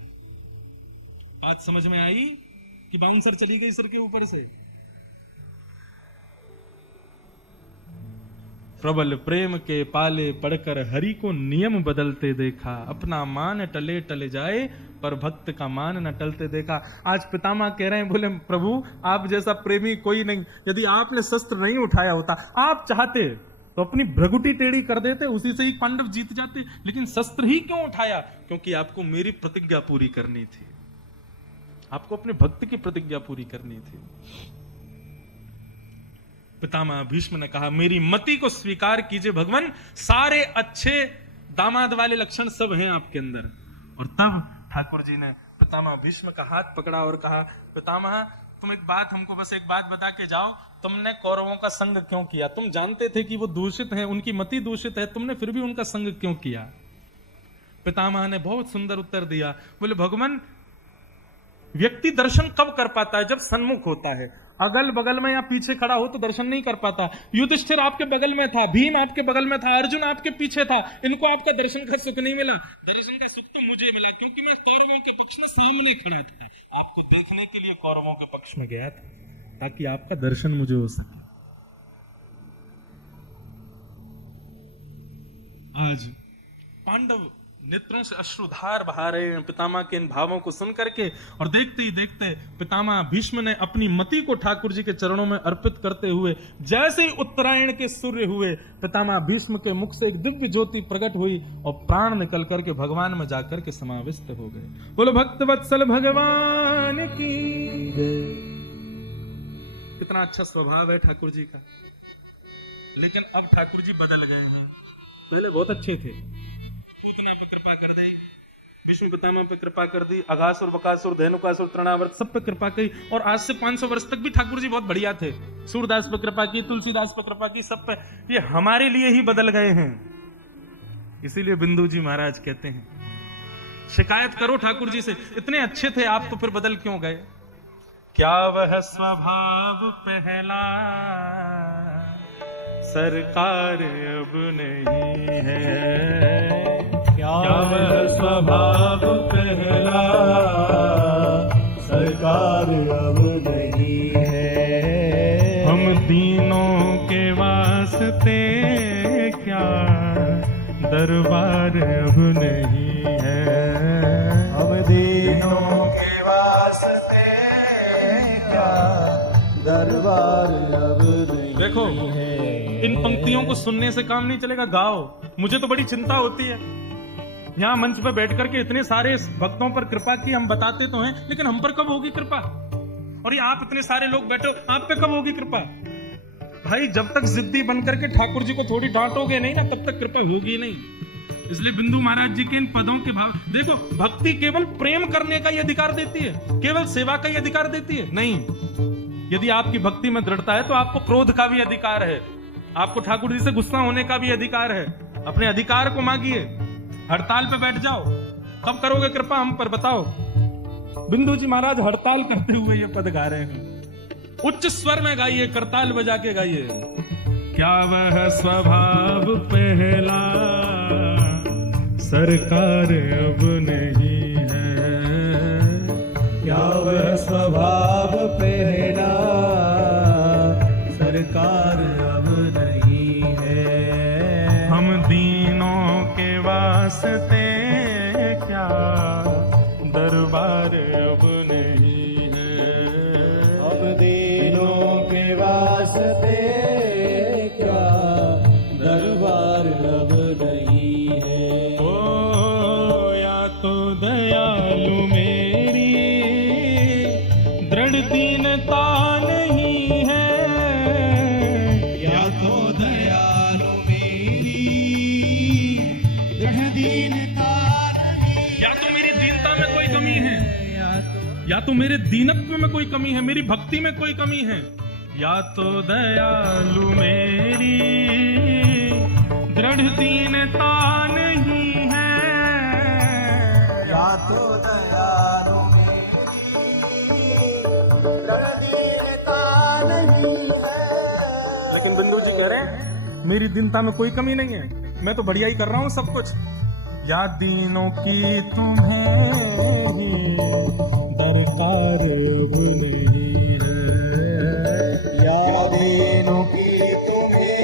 बात समझ में आई कि बाउंसर चली गई सिर के ऊपर से? प्रबल प्रेम के पाले पड़कर हरि को नियम बदलते देखा, अपना मान टले टले जाए पर भक्त का मान न टलते देखा। आज पितामह कह रहे हैं, बोले प्रभु आप जैसा प्रेमी कोई नहीं, यदि आपने शस्त्र नहीं उठाया होता, आप चाहते तो अपनी भ्रगुटी टेढ़ी कर देते, उसी से ही पांडव जीत जाते, लेकिन शस्त्र ही क्यों उठाया? क्योंकि आपको मेरी प्रतिज्ञा पूरी करनी थी, आपको अपने भक्त की प्रतिज्ञा पूरी करनी थी। पितामह भीष्म ने कहा, मेरी मति को स्वीकार कीजिए भगवान, सारे अच्छे दामाद वाले लक्षण सब हैं आपके अंदर। और तब ठाकुर जी ने पितामह भीष्म का हाथ पकड़ा और कहा, पितामह तुम एक बात, हमको बस एक बात बता के जाओ, तुमने कौरवों का संग क्यों किया? तुम जानते थे कि वो दूषित हैं, उनकी मति दूषित है, तुमने फिर भी उनका संग क्यों किया? पितामह ने बहुत सुंदर उत्तर दिया, बोले भगवान व्यक्ति दर्शन कब कर पाता है? जब सन्मुख होता है। अगल बगल में या पीछे खड़ा हो तो दर्शन नहीं कर पाता। युधिष्ठिर आपके बगल में था, भीम आपके बगल में था, अर्जुन आपके पीछे था, इनको आपका दर्शन का सुख नहीं मिला। दर्शन का सुख तो मुझे मिला, क्योंकि मैं कौरवों के पक्ष में सामने खड़ा था, आपको देखने के लिए कौरवों के पक्ष में गया था, ताकि आपका दर्शन मुझे हो सके। आज पांडव नेत्रों से अश्रुधार बहा रहे हैं पितामह के इन भावों को सुन करके, और देखते ही देखते पितामह भीष्म ने अपनी मति को ठाकुर जी के चरणों में अर्पित करते हुए, जैसे ही उत्तरायण के सूर्य हुए, पितामह भीष्म के मुख से एक दिव्य ज्योति प्रकट हुई और प्राण निकल करके भगवान में जाकर के समाविष्ट हो गए। बोलो भक्त वत्सल भगवान की। कितना अच्छा स्वभाव है ठाकुर जी का, लेकिन अब ठाकुर जी बदल गए हैं। पहले बहुत अच्छे थे, विष्णु पितामह पे कृपा कर दी, अघासुर बकासुर धेनुकासुर तृणावर्त सब पे कृपा की, और आज से 500 वर्ष तक भी ठाकुर जी बहुत बढ़िया थे। सूरदास पे कृपा की, तुलसीदास पे कृपा की, सब पे। ये हमारे लिए ही बदल गए हैं। इसीलिए बिंदु जी महाराज कहते हैं, शिकायत करो ठाकुर जी से, इतने अच्छे थे आप तो फिर बदल क्यों गए? क्या वह स्वभाव पहला सरकार अब नहीं है, क्या वह स्वभाव पहला सरकार अब नहीं है। हम दीनों के वास्ते क्या दरबार अब नहीं है, हम दीनों के वास्ते क्या दरबार अब नहीं। देखो इन पंक्तियों को सुनने से काम नहीं चलेगा, गाओ। मुझे तो बड़ी चिंता होती है, यहाँ मंच पे बैठ करके इतने सारे भक्तों पर कृपा की हम बताते तो हैं, लेकिन हम पर कब होगी कृपा? और ये आप इतने सारे लोग बैठो, आप पे कब होगी कृपा? भाई जब तक जिद्दी बन करके ठाकुर जी को थोड़ी डांटोगे नहीं ना, तब तक कृपा होगी नहीं। इसलिए बिंदु महाराज जी के इन पदों के भाव देखो। भक्ति केवल प्रेम करने का ही अधिकार देती है, केवल सेवा का ही अधिकार देती है नहीं। यदि आपकी भक्ति में दृढ़ता है तो आपको क्रोध का भी अधिकार है, आपको ठाकुर जी से गुस्सा होने का भी अधिकार है। अपने अधिकार को मांगिए, हड़ताल पे बैठ जाओ। कब करोगे कृपा हम पर, बताओ। बिंदु जी महाराज हड़ताल करते हुए ये पद गा रहे हैं। उच्च स्वर में गाइए, करताल बजा के गाइए। क्या वह स्वभाव पहला सरकार अब नहीं है, क्या वह स्वभाव पहला सरकार अब नहीं है। हम दीनों के वास्ते क्या अब नहीं है। ओ या तो दयालु मेरी दृढ़ दीनता नहीं है, या तो दयालु मेरी दृढ़ दीनता नहीं, या तो मेरी दीनता में कोई कमी है, या तो मेरे दीनत्व में कोई कमी है, मेरी भक्ति में कोई कमी है। या तो दयालु मेरी दृढ़ दीनता नहीं है, या तो दयालु मेरी दृढ़ दीनता नहीं है। लेकिन बिंदु जी कह रहे हैं मेरी दीनता में कोई कमी नहीं है, मैं तो बढ़िया ही कर रहा हूं सब कुछ। या दीनों की तुम्हें ही दरकार अब नहीं है, या दीनों की तुम्हें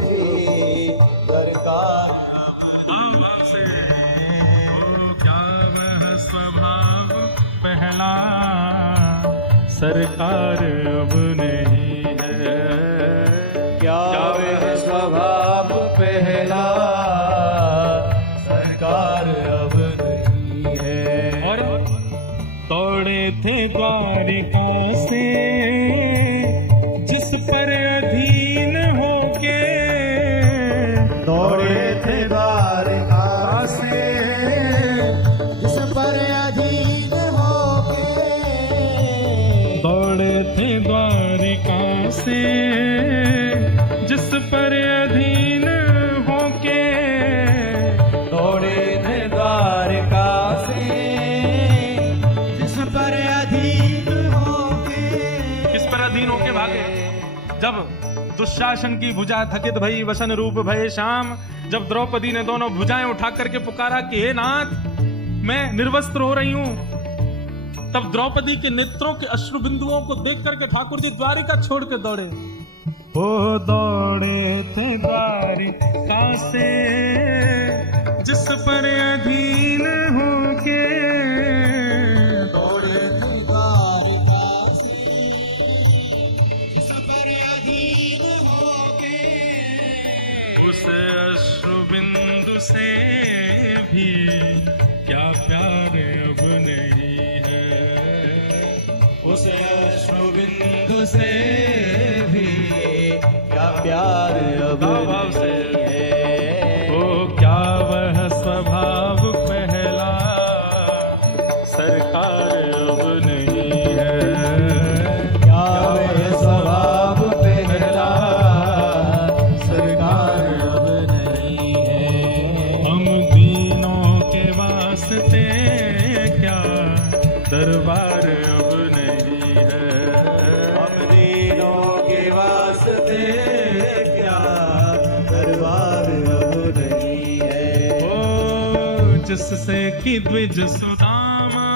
भी दरकार अब आवाज़ से ओ क्या वह स्वभाव पहला सरकार अब नहीं है, क्या वह स्वभाव पहला सरकार अब नहीं है। और दौड़े थे द्वारिका से जिस पर अधीन होके, दौड़े थे द्वारिका से जिस पर अधीन होके, दौड़े थे द्वारिका से जिस पर अधीन होके, दौड़े थे द्वारिका से जिस पर अधीन होके। किस पर अधीन होके भागे? जब दुशासन की भुजा थकित भई वसन रूप भये श्याम, जब द्रौपदी ने दोनों भुजाएं उठा करके पुकारा कि हे नाथ मैं निर्वस्त्र हो रही हूं, तब द्रौपदी के नेत्रों के अश्रु बिंदुओं को देख करके ठाकुर जी द्वारिका छोड़ के दौड़े। ओ दौड़े थे द्वारिका से जिस पर अधीन होके, दौड़े थे द्वारिका से जिस पर अधीन होके, उस अश्रु बिंदु से भी क्या प्यार अब नहीं है, उस अश्रु बिंदु से भी क्या प्यार अब भाव से नहीं है। ओ क्या वह स्वभाव पहला सरकार अब नहीं है, क्या वह स्वभाव पहला सरकार अब नहीं है। हम दीनों के वास्ते क्या दरबार अब नहीं है, हम दीनों के वास्ते क्या दरबार अब नहीं है। ओ जिससे कि द्विज सुदामा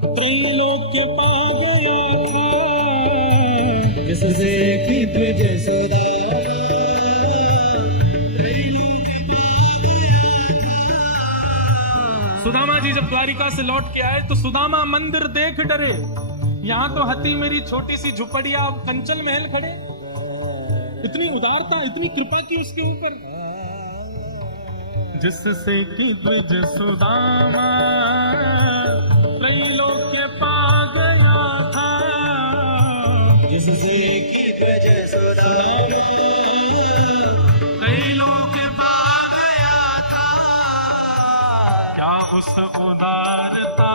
त्रैलोक्य पा गया था, जिससे कि तुझे सदा सुदामा जी जब द्वारिका से लौट के आए तो सुदामा मंदिर देख डरे, यहाँ तो हती मेरी छोटी सी झुपड़िया कंचल महल खड़े। इतनी उदारता, इतनी कृपा की उसके ऊपर। जिससे कि द्विज सुदामा त्रैलोक्य पा गया था, जिससे कि तुझे सदा त्रैलोक्य पा गया था। क्या उस उदारता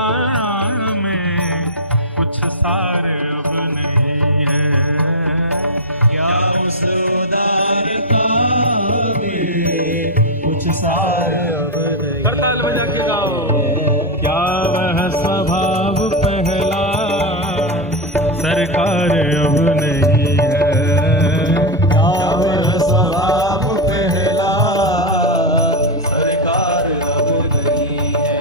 में कुछ सार अब नहीं है, क्या उस उदारता में कुछ सार अब नहीं। करताल बजा के गाओ। क्या वह स्वभाव पहला सरकार अब नहीं है, क्या वह स्वभाव पहला सरकार अब नहीं है।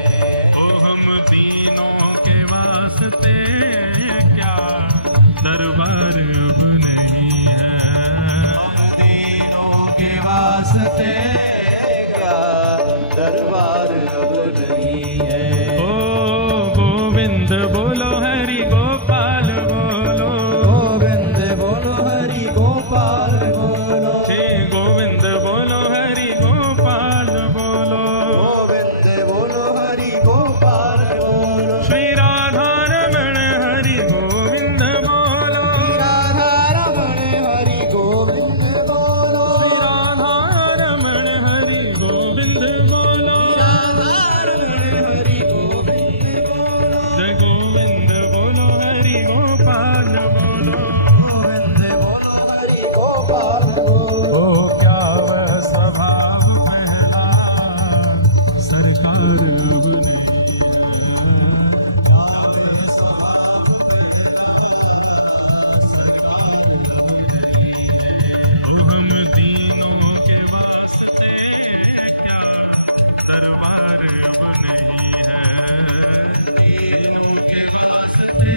ओ हम दीनों के वास्ते क्या दरबार अब नहीं है, हम दीनों के वास्ते क्या दरबार अब नहीं है। ओ गोविंद बोलो हरि गोपाल बोलो, गोविंद बोलो हरि गोपाल बोलो, हे गोविंद बोलो नहीं है। दीनों के वास्ते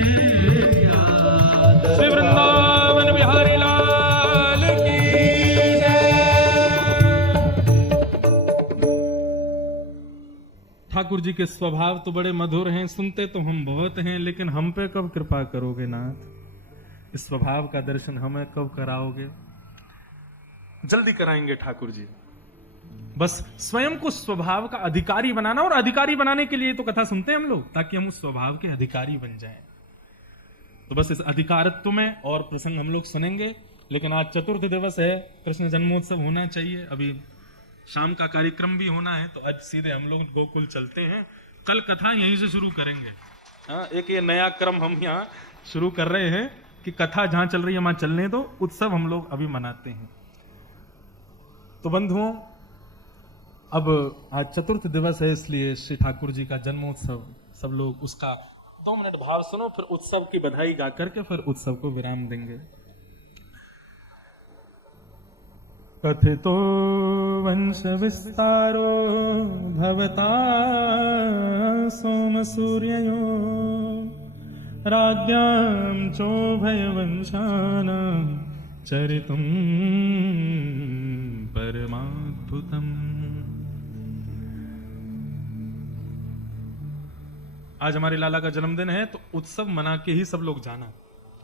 श्री वृंदावन बिहारी लाल की ठाकुर जी के स्वभाव तो बड़े मधुर हैं, सुनते तो हम बहुत हैं, लेकिन हम पे कब कृपा करोगे नाथ? इस स्वभाव का दर्शन हमें कब कराओगे? जल्दी कराएंगे ठाकुर जी। बस स्वयं को स्वभाव का अधिकारी बनाना, और अधिकारी बनाने के लिए तो कथा सुनते हैं हम लोग, ताकि हम उस स्वभाव के अधिकारी बन जाएं। तो बस इस अधिकारत्व में और प्रसंग हम लोग सुनेंगे। लेकिन आज चतुर्थ दिवस है, कृष्ण जन्मोत्सव होना चाहिए, अभी शाम का कार्यक्रम भी होना है, तो आज सीधे हम लोग गोकुल चलते हैं। कल कथा यहीं से शुरू करेंगे। हाँ, एक ये नया क्रम हम यहाँ शुरू कर रहे हैं कि कथा जहां चल रही है वहां चलने दो, उत्सव हम लोग अभी मनाते हैं। तो बंधुओं, अब आज चतुर्थ दिवस है, इसलिए श्री ठाकुर जी का जन्मोत्सव, सब लोग उसका 2 मिनट भाव सुनो, फिर उत्सव की बधाई गा करके फिर उत्सव को विराम देंगे। कथितो वंश विस्तारो भवता सोम सूर्ययो राज्ञां चोभय वंशानां चरितुं परमाद्भुतम्। आज हमारे लाला का जन्मदिन है, तो उत्सव मना के ही सब लोग जाना,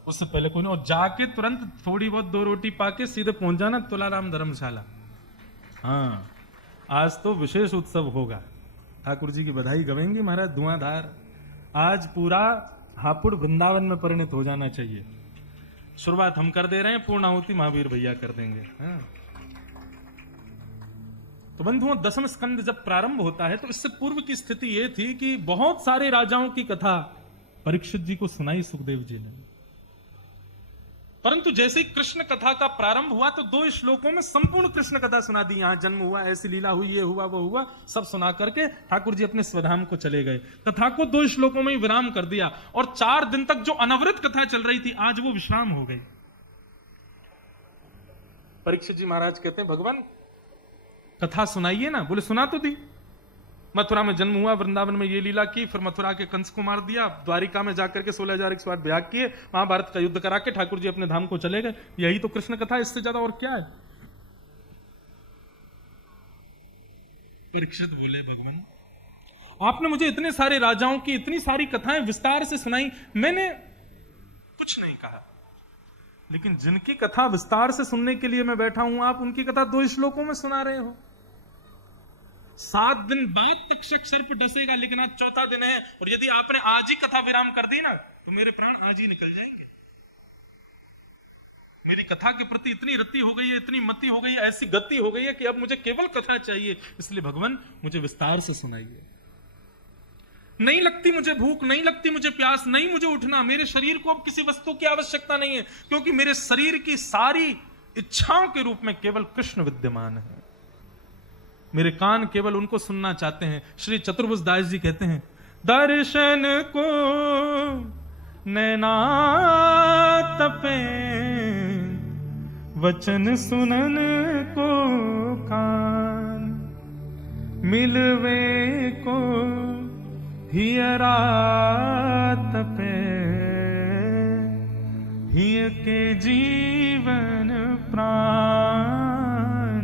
उससे पहले कोई नहीं, और जाके तुरंत थोड़ी बहुत 2 रोटी पाके सीधे पहुंच जाना तुलाराम धर्मशाला। हाँ, आज तो विशेष उत्सव होगा, ठाकुर जी की बधाई गवेंगी महाराज धुआंधार। आज पूरा हापुड़ वृंदावन में परिणत हो जाना चाहिए। शुरुआत हम कर दे रहे हैं, पूर्णाहुति महावीर भैया कर देंगे। हाँ। तो बंधुओं, 10वें स्कंद जब प्रारंभ होता है, तो इससे पूर्व की स्थिति यह थी कि बहुत सारे राजाओं की कथा परीक्षित जी को सुनाई सुखदेव जी ने, परंतु जैसे ही कृष्ण कथा का प्रारंभ हुआ तो 2 श्लोकों में संपूर्ण कृष्ण कथा सुना दी। यहां जन्म हुआ, ऐसी लीला हुई, ये हुआ, वो हुआ, सब सुना करके ठाकुर जी अपने स्वधाम को चले गए। कथा को 2 श्लोकों में ही विराम कर दिया, और 4 दिन तक जो अनवरत कथा चल रही थी, आज वो विश्राम हो गई। परीक्षित जी महाराज कहते हैं, भगवान कथा सुनाइए ना। बोले सुना तो दी, मथुरा में जन्म हुआ, वृंदावन में ये लीला की, फिर मथुरा के कंस को मार दिया, द्वारिका में जाकर के 16,108 भयाग किए, महाभारत का युद्ध करा के ठाकुर जी अपने धाम को चले गए। यही तो कृष्ण कथा, इससे ज्यादा और क्या है? परीक्षित बोले, भगवान आपने मुझे इतने सारे राजाओं की इतनी सारी कथाएं विस्तार से सुनाई, मैंने कुछ नहीं कहा, लेकिन जिनकी कथा विस्तार से सुनने के लिए मैं बैठा हूं, आप उनकी कथा 2 श्लोकों में सुना रहे हो। 7 दिन बाद तक्षक सर्प डसेगा, लेकिन आज 4था दिन है, और यदि आपने आज ही कथा विराम कर दी ना, तो मेरे प्राण आज ही निकल जाएंगे। मेरी कथा के प्रति इतनी रति हो गई है, इतनी मति हो गई है, ऐसी गति हो गई है कि अब मुझे केवल कथा चाहिए। इसलिए भगवान मुझे विस्तार से सुनाइए। नहीं लगती मुझे भूख, नहीं लगती मुझे प्यास, नहीं मुझे उठना, मेरे शरीर को अब किसी वस्तु की आवश्यकता नहीं है, क्योंकि मेरे शरीर की सारी इच्छाओं के रूप में केवल कृष्ण विद्यमान है। मेरे कान केवल उनको सुनना चाहते हैं। श्री चतुर्भुज दास जी कहते हैं, दर्शन को नैना तपे, वचन सुनन को कान, मिलवे को हियरा तपे, हिय के जीवन प्राण,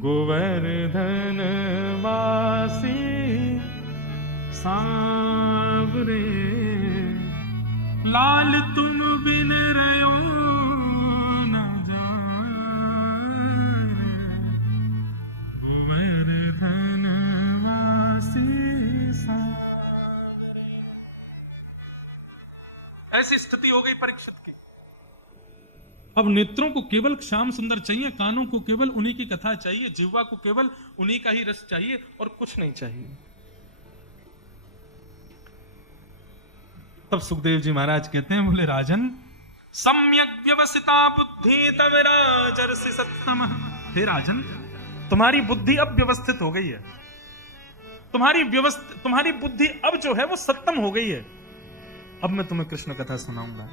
गोवर्धन वासी सांवरे, लाल तुम बिन रयो न जाए, गोवर्धन वासी सांवरे। ऐसी स्थिति हो गई परीक्षित की। अब नेत्रों को केवल श्याम सुंदर चाहिए, कानों को केवल उन्हीं की कथा चाहिए, जिह्वा को केवल उन्हीं का ही रस चाहिए, और कुछ नहीं चाहिए। तब सुखदेव जी महाराज कहते हैं, बोले राजन, सम्यक व्यवस्थिता बुद्धि तव राजर्षि सत्तम। हे राजन, तुम्हारी बुद्धि अब व्यवस्थित हो गई है, तुम्हारी बुद्धि अब जो है वो सत्तम हो गई है। अब मैं तुम्हें कृष्ण कथा सुनाऊंगा।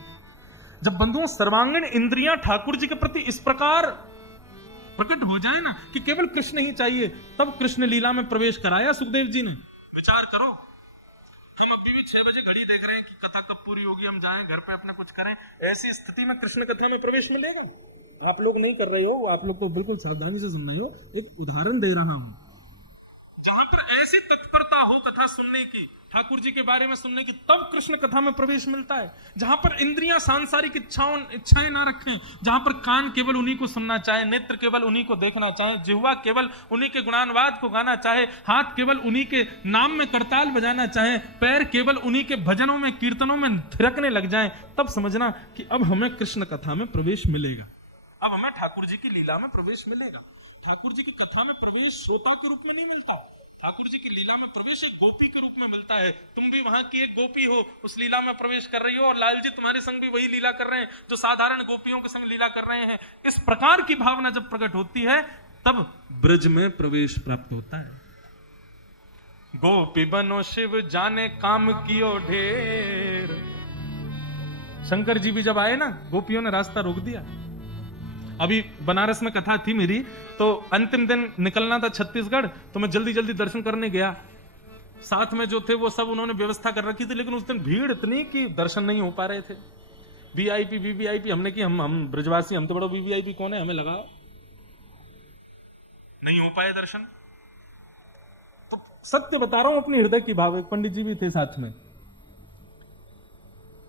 जब बंधुओं सर्वांगीण इंद्रियां ठाकुर जी के प्रति इस प्रकार प्रकट हो जाए ना कि केवल कृष्ण ही चाहिए, तब कृष्ण लीला में प्रवेश कराया सुखदेव जी ने। विचार करो, हम अभी भी 6 बजे घड़ी देख रहे हैं कि कथा कब पूरी होगी, हम जाएं घर पे अपना कुछ करें, ऐसी स्थिति में कृष्ण कथा में प्रवेश मिलेगा? आप लोग नहीं कर रहे हो, आप लोग को बिल्कुल सावधानी से सुन रहे हो। एक उदाहरण दे रहा हूं, जहां पर ऐसी तत्परता हो कथा सुनने की, ठाकुर जी के बारे में सुनने की, तब कृष्ण कथा में प्रवेश मिलता है। जहां पर इंद्रियां सांसारिक इच्छाएं ना रखें, जहां पर कान केवल उन्हीं को सुनना चाहे, नेत्र केवल उन्हीं को देखना चाहे, जिह्वा केवल उन्हीं के गुणानुवाद को गाना चाहे, हाथ केवल उन्हीं के नाम में करताल बजाना चाहे, पैर केवल उन्हीं के भजनों में कीर्तनों में थिरकने लग जाएं, तब समझना कि अब हमें कृष्ण कथा में प्रवेश मिलेगा, अब हमें ठाकुर जी की लीला में प्रवेश मिलेगा। ठाकुर जी की कथा में प्रवेश श्रोता के रूप में नहीं मिलता, ठाकुर जी की लीला में प्रवेश एक गोपी के रूप में मिलता है। तुम भी वहां की एक गोपी हो, उस लीला में प्रवेश कर रही हो, और लाल जी तुम्हारे संग भी वही लीला कर रहे हैं जो साधारण गोपियों के संग लीला कर रहे हैं। इस प्रकार की भावना जब प्रकट होती है, तब ब्रज में प्रवेश प्राप्त होता है। गोपी बनो शिव जाने काम कियो ढेर। शंकर जी भी जब आए ना, गोपियों ने रास्ता रोक दिया। अभी बनारस में कथा थी मेरी, तो अंतिम दिन निकलना था छत्तीसगढ़, तो मैं जल्दी जल्दी दर्शन करने गया। साथ में जो थे वो सब उन्होंने व्यवस्था कर रखी थी, लेकिन उस दिन भीड़ इतनी कि दर्शन नहीं हो पा रहे थे। वीआईपी वीवीआईपी हमने की, हम ब्रजवासी, हम तो बड़ा वीवीआईपी कौन है, हमें लगाओ, नहीं हो पाए दर्शन। तो सत्य बता रहा हूं अपने हृदय की भाव। एक पंडित जी भी थे साथ में।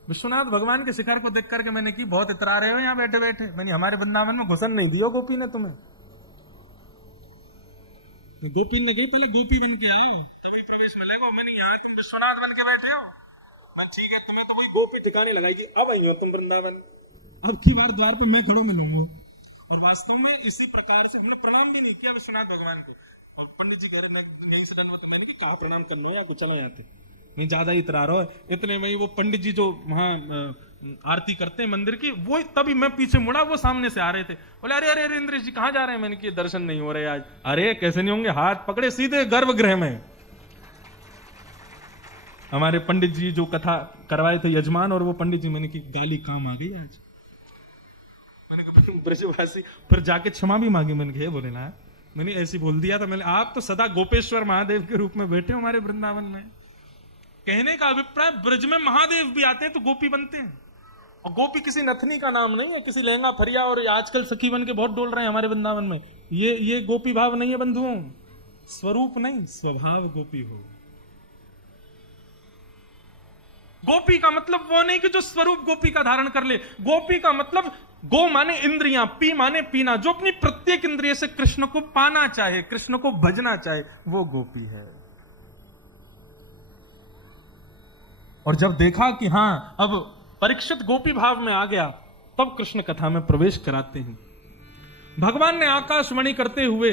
विश्वनाथ भगवान के शिखर को देख करके मैंने की, बहुत इतरा रहे हो यहाँ बैठे बैठे। मैंने हमारे वृंदावन में घुसन नहीं दियो गोपी ने तुम्हें। तो गोपी ने कही पहले गोपी बन के आओ तभी प्रवेश मिलेगा। मैंने यहाँ तुम विश्वनाथ बन के बैठे हो। मैं ठीक है, तुम्हें तो वही गोपी ठिकाने लगाएगी, अब आई हो तुम वृंदावन, अब की बार द्वार पे मैं खड़ो मिलूंगा। और वास्तव में इसी प्रकार से हमने प्रणाम भी नहीं किया विश्वनाथ भगवान को। और पंडित जी कह रहे यहीं से दंडवत, मैंने कहा प्रणाम करना या कुछ चला जाते नहीं, ज्यादा ही इतरा रहा है। इतने में ही वो पंडित जी जो वहां आरती करते हैं मंदिर की, वो तभी मैं पीछे मुड़ा, वो सामने से आ रहे थे। बोले अरे अरे अरे इंद्रेश जी कहाँ जा रहे हैं? मैंने कि दर्शन नहीं हो रहे आज। अरे कैसे नहीं होंगे, हाथ पकड़े सीधे गर्भगृह में। हमारे पंडित जी जो कथा करवाए थे यजमान, और वो पंडित जी, मैंने की गाली काम आ गई आज। मैंने कहा ब्रजवासी, फिर जाके क्षमा भी मांगी। मैंने कहा बोले ना, मैंने ऐसी बोल दिया था। मैंने आप तो सदा गोपेश्वर महादेव के रूप में बैठे हो हमारे वृंदावन में। कहने का अभिप्राय, ब्रज में महादेव भी आते हैं तो गोपी बनते हैं। और गोपी किसी नथनी का नाम नहीं है, किसी लहंगा फरिया और आजकल सखी बन के बहुत डोल रहे हैं हमारे वृंदावन में। ये गोपी भाव नहीं है बंधुओं, स्वरूप नहीं स्वभाव गोपी हो। गोपी का मतलब वो नहीं कि जो स्वरूप गोपी का धारण कर ले। गोपी का मतलब गो माने इंद्रियां, पी माने पीना, जो अपनी प्रत्येक इंद्रिय से कृष्ण को पाना चाहे, कृष्ण को भजना चाहे, वो गोपी है। और जब देखा कि हां अब परीक्षित गोपी भाव में आ गया, तब कृष्ण कथा में प्रवेश कराते हैं। भगवान ने आकाशवाणी करते हुए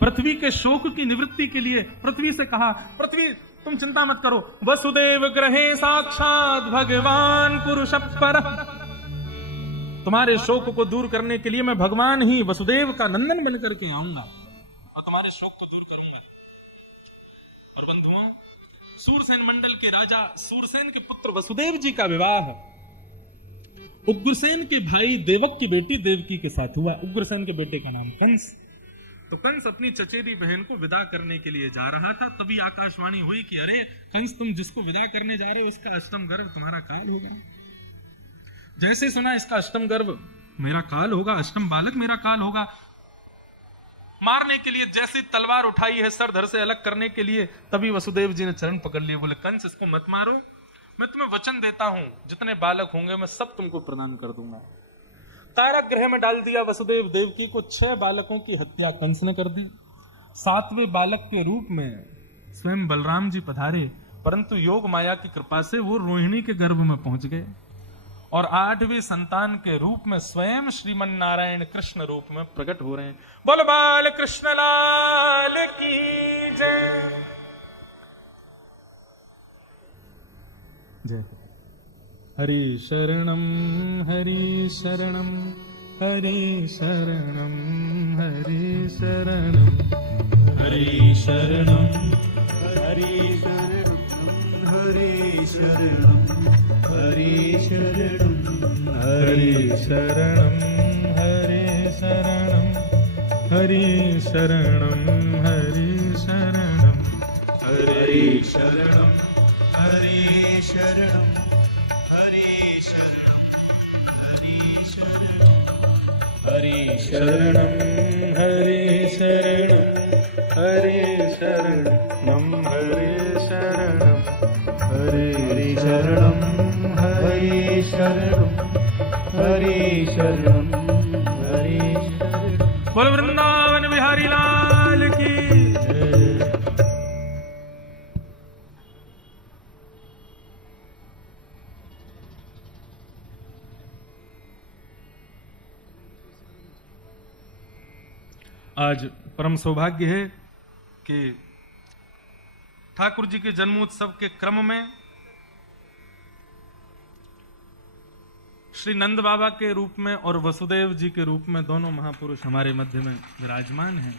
पृथ्वी के शोक की निवृत्ति के लिए पृथ्वी से कहा, पृथ्वी तुम चिंता मत करो, वसुदेव ग्रहे साक्षात भगवान पुरुष पर। तुम्हारे शोक को दूर करने के लिए मैं भगवान ही वसुदेव का नंदन बन करके आऊंगा और तुम्हारे शोक को दूर करूंगा। और बंधुओं, सूरसेन मंडल के राजा सूरसेन के पुत्र वसुदेव जी का विवाह उग्रसेन के भाई देवक की बेटी देवकी के साथ हुआ। उग्रसेन के बेटे का नाम कंस। तो कंस अपनी चचेरी बहन को विदा करने के लिए जा रहा था, तभी आकाशवाणी हुई कि अरे कंस, तुम जिसको विदा करने जा रहे हो उसका अष्टम गर्भ तुम्हारा काल होगा। जैसे सुना इसका अष्टम गर्भ मेरा काल होगा, अष्टम बालक मेरा काल होगा, मारने के लिए जैसे तलवार उठाई है सर धड़ से अलग करने के लिए, तभी वसुदेव जी ने चरण पकड़ लिए। बोले कंस, इसको मत मारो, मैं तुम्हें वचन देता हूं जितने बालक होंगे मैं सब तुमको प्रदान कर दूंगा। कारागृह में डाल दिया वसुदेव देवकी को। 6 बालकों की हत्या कंस ने कर दी। 7वें बालक के रूप में स्वयं बलराम जी पधारे, परंतु योग माया की कृपा से वो रोहिणी के गर्भ में पहुंच गए और 8वें संतान के रूप में स्वयं श्रीमन नारायण कृष्ण रूप में प्रकट हो रहे हैं। बोल बाल कृष्ण लाल की जय जय। हरि शरणम हरि शरणम हरि शरणम हरि शरणम हरि शरणम हरि शरणम हरि शरणम हरि शरणम हरि शरणम हरि शरणम हरि शरणम हरि शरणम हरि शरणम हरि शरणम हरि शरणम हरि शरणम हरि शरणम हरि शरणम हरि शरणम हरि शरणम हरि शरणम हरि शरणम हरि शरणम। बोल वृंदावन बिहारी लाल की जय। आज परम सौभाग्य है कि ठाकुर जी के जन्मोत्सव के क्रम में श्री नंद बाबा के रूप में और वसुदेव जी के रूप में दोनों महापुरुष हमारे मध्य में विराजमान हैं।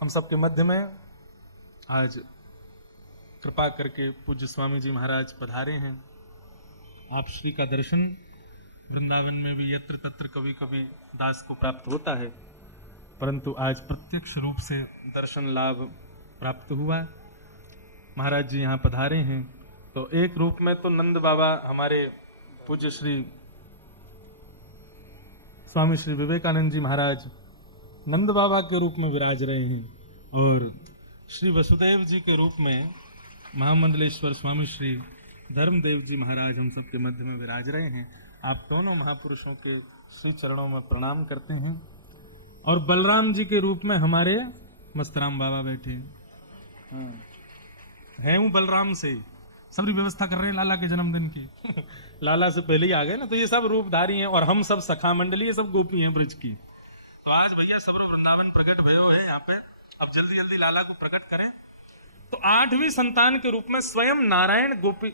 हम सबके मध्य में आज कृपा करके पूज्य स्वामी जी महाराज पधारे हैं। आप श्री का दर्शन वृंदावन में भी यत्र तत्र कभी कभी दास को प्राप्त होता है, परंतु आज प्रत्यक्ष रूप से दर्शन लाभ प्राप्त हुआ। महाराज जी यहाँ पधारे हैं तो एक रूप में तो नंद बाबा हमारे पूज्य श्री स्वामी श्री विवेकानंद जी महाराज नंद बाबा के रूप में विराज रहे हैं, और श्री वसुदेव जी के रूप में महामंडलेश्वर स्वामी श्री धर्मदेव जी महाराज हम सबके मध्य में विराज रहे हैं। आप दोनों महापुरुषों के श्री चरणों में प्रणाम करते हैं। और बलराम जी के रूप में हमारे मस्तराम बाबा बैठे हैं। हूँ बलराम से सबरी व्यवस्था कर रहे हैं लाला के जन्मदिन की लाला से पहले ही आ गए ना, तो ये सब रूपधारी हैं और हम सब सखा मंडली, ये सब गोपी हैं ब्रज की। तो आज भैया सबरो वृंदावन प्रकट भयो है यहाँ पे, अब जल्दी जल्दी लाला को प्रकट करें। तो 8वीं संतान के रूप में स्वयं नारायण गोपी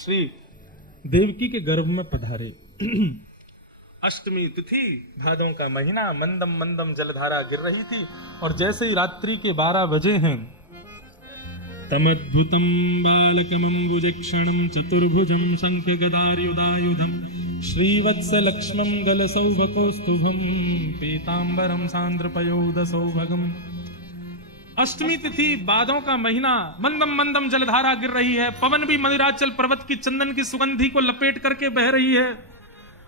श्री देवकी के गर्भ में पधारे। अष्टमी तिथि, भादों का महीना, मंदम मंदम जलधारा गिर रही थी, और जैसे ही रात्रि के 12 बजे हैं, तमद्भुतम बालकमंबुजक्षणं चतुर्भुजं शंख गदायुधायुधं श्रीवत्स लक्ष्मं गलसौभकौस्तुभं पीतांबरं सांद्रपयोध सौभगम। अष्टमी तिथि, बादों का महीना, मंदम मंदम जलधारा गिर रही है, पवन भी मदिराचल पर्वत की चंदन की सुगंधी को लपेट करके बह रही है,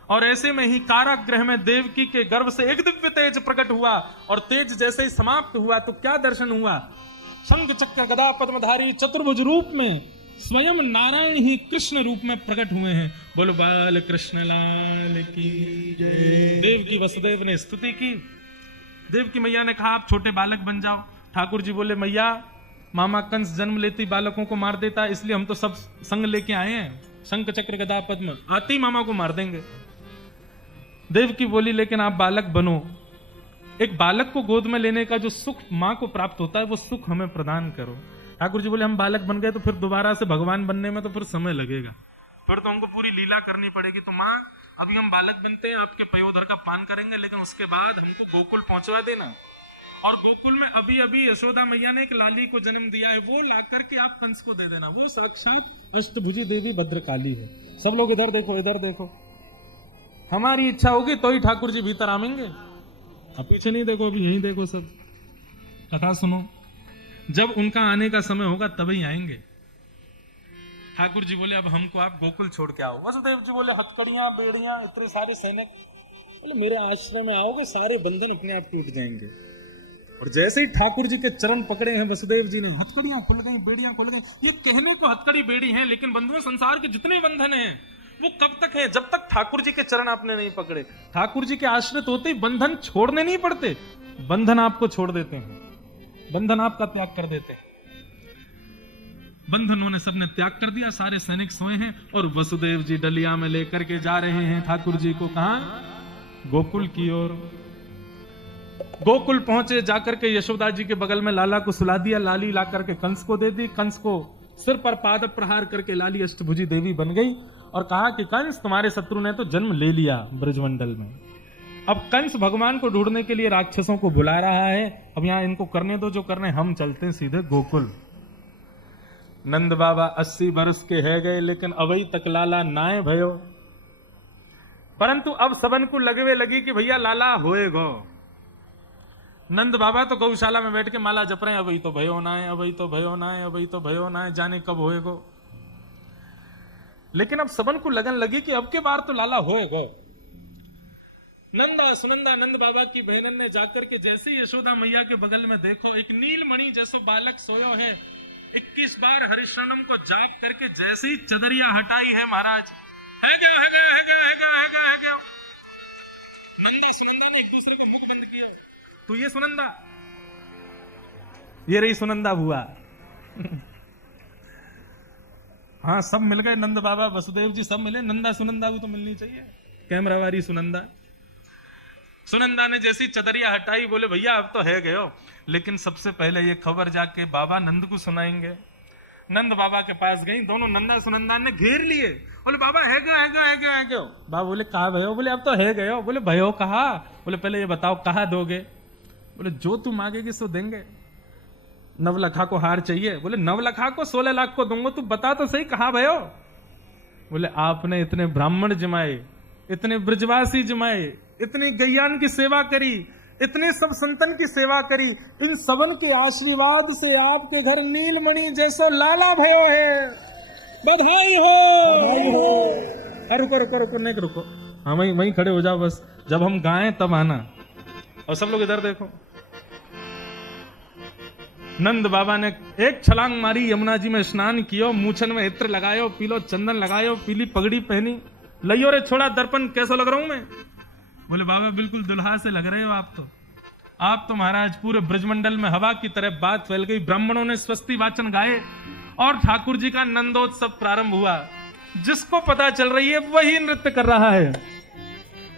और ऐसे में ही कारागृह में देवकी के गर्भ से एक दिव्य तेज प्रकट हुआ, और तेज जैसे ही समाप्त हुआ तो क्या दर्शन हुआ? शंख चक्र गदा पद्मधारी चतुर्भुज रूप में स्वयं नारायण ही कृष्ण रूप में प्रकट हुए हैं। बोलो बाल कृष्ण लाल की जय। देव की वसुदेव ने स्तुति की। देव की मैया ने कहा आप छोटे बालक बन जाओ। ठाकुर जी बोले मैया, मामा कंस जन्म लेती बालकों को मार देता, इसलिए हम तो सब संग लेके आए हैं, शंख चक्र गदा पद्म, आते ही मामा को मार देंगे। देव की बोली लेकिन आप बालक बनो, एक बालक को गोद में लेने का जो सुख माँ को प्राप्त होता है वो सुख हमें प्रदान करो। ठाकुर जी बोले हम बालक बन गए तो फिर दोबारा से भगवान बनने में तो फिर समय लगेगा, फिर तो हमको पूरी लीला करनी पड़ेगी। तो माँ अभी हम बालक बनते हैं, आपके पयोधर का पान करेंगे, लेकिन उसके बाद हमको गोकुल पहुंचवा देना। और गोकुल में अभी अभी यशोदा मैया ने एक लाली को जन्म दिया है, वो ला करके आप कंस को दे देना। वो साक्षात अष्टभुजी देवी भद्रकाली है। सब लोग इधर देखो, इधर देखो। हमारी इच्छा होगी तो ही ठाकुर जी भीतर आवेंगे। अब पीछे नहीं देखो, अभी यहीं देखो, सब कथा सुनो। जब उनका आने का समय होगा तभी आएंगे। ठाकुर जी बोले अब हमको आप गोकुल छोड़ के आओ। वसुदेव जी बोले हथकड़ियां बेड़ियां इतने सारे सैनिक, बोले मेरे आश्रय में आओगे सारे बंधन अपने आप टूट जाएंगे। और जैसे ही ठाकुर जी के चरण पकड़े हैं वसुदेव जी ने, हथकड़ियां खुल गई, बेड़ियां खुल गई। ये कहने को हथकड़ी बेड़ी हैं, लेकिन बंधुओं संसार के जितने बंधन हैं वो कब तक है? जब तक ठाकुर जी के चरण आपने नहीं पकड़े। ठाकुर जी के आश्रित होते ही बंधन छोड़ने नहीं पड़ते, बंधन आपको छोड़ देते हैं, बंधन आपका त्याग कर देते हैं। बंधनों ने सबने त्याग कर दिया, सारे सैनिक सोए हैं, और वसुदेव जी डलिया में लेकर के जा रहे हैं ठाकुर जी को। कहां? गोकुल की ओर। गोकुल पहुंचे, जाकर के यशोदा जी के बगल में लाला को सुला दिया, लाली ला करके कंस को दे दी। कंस को सिर पर पाद प्रहार करके लाली अष्टभुजी देवी बन गई, और कहा कि कंस तुम्हारे शत्रु ने तो जन्म ले लिया ब्रजमंडल में। अब कंस भगवान को ढूंढने के लिए राक्षसों को बुला रहा है। अब यहां इनको करने दो जो करने, हम चलते हैं सीधे गोकुल। नंद बाबा 80 वर्ष के है गए, लेकिन अभी तक लाला नाय भयो। परंतु अब सबन को लगवे लगी कि भैया लाला होएगो। नंद बाबा तो गौशाला में बैठ के माला जप रहे हैं, अभी तो भयो ना है, अभी तो भयो ना है, अभी तो भयो ना है, जाने कब होएगो। लेकिन अब सबन को लगन लगी कि अब के बार तो लाला होएगो। नंदा सुनंदा नंद बाबा की बहनन ने जाकर के जैसे यशोदा मैया के बगल में देखो एक नीलमणि जैसो बालक सोयो है, 21 बार हरिशरणम को जाप करके जैसे ही चदरिया हटाई है महाराज, है क्या है क्या है क्या है क्या है क्या है क्या। नंदा सुनंदा ने एक दूसरे को मुख बंद किया, तो ये सुनंदा, ये रही सुनंदा बुआ। हाँ सब मिल गए, नंद बाबा वसुदेव जी सब मिले, नंदा सुनंदा भी तो मिलनी चाहिए, कैमरा वाली सुनंदा। सुनंदा ने जैसी चदरिया हटाई बोले भैया अब तो है गयो, लेकिन सबसे पहले ये खबर जाके बाबा नंद को सुनाएंगे। नंद बाबा के पास गई, दोनों नंदा सुनंदा ने घेर लिए, बोले बाबा है क्यों है क्यों है क्यों है क्यों। बाबा बोले कहा भयो, बोले अब तो है गयो। बोले भयो कहा, बोले पहले ये बताओ कहा दोगे। बोले जो तू मांगेगी सो देंगे। 9 लाख को हार चाहिए, बोले 9 लाख को 16 लाख को दूंगा, तू बता तो सही कहा भयो। बोले आपने इतने ब्राह्मण जमाए, इतने ब्रजवासी जमाए, इतनी गैयान की सेवा करी, इतने सब संतन की सेवा करी, इन सबन के आशीर्वाद से आपके घर नीलमणि जैसा लाला भयो है, बधाई हो। अरे रुको रुको रुको, नहीं रुको, हाँ वहीं खड़े हो जाओ बस, जब हम गाएं तब आना। और सब लोग इधर देखो। नंद बाबा ने एक छलांग मारी, यमुना जी में स्नान कियो, मूछन में इत्र लगायो, पीलो चंदन लगायो, पीली पगड़ी पहनी, लियो रे छोड़ा दर्पण, कैसा लग रहा हूं मैं। बोले बाबा बिल्कुल दुल्हा से लग रहे हो आप तो महाराज पूरे ब्रजमंडल में हवा की तरह बात फैल गई। ब्राह्मणों ने स्वस्ति वाचन गाए और ठाकुर जी का नंदोत्सव प्रारंभ हुआ। जिसको पता चल रही है वही नृत्य कर रहा है।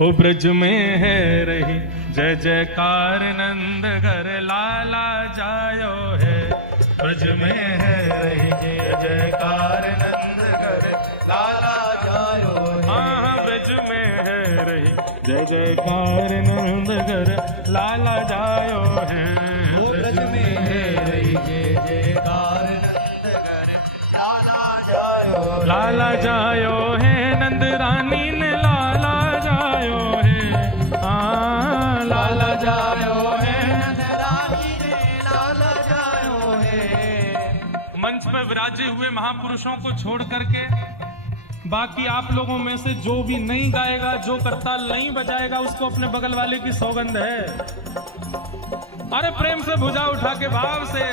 ओ ब्रज में है रही जय जयकार, नंद घर लाला जायो है। ब्रज में है रही जय जयकार, नंद घर लाला जायो है। हाँ ब्रज में है रही जय जयकार, नंद घर लाला जायो है। ओ ब्रज में है रही जय जयकार, नंद घर लाला जायो, लाला जायो है। नंद रानी ने लाला जायो है, लाला जायो है। नंद रानी ने लाला जायो है। मंच पर विराजे हुए महापुरुषों को छोड़ करके बाकी आप लोगों में से जो भी नहीं गाएगा, जो करताल नहीं बजाएगा, उसको अपने बगल वाले की सौगंध है। अरे प्रेम से भुजा उठा के भाव से,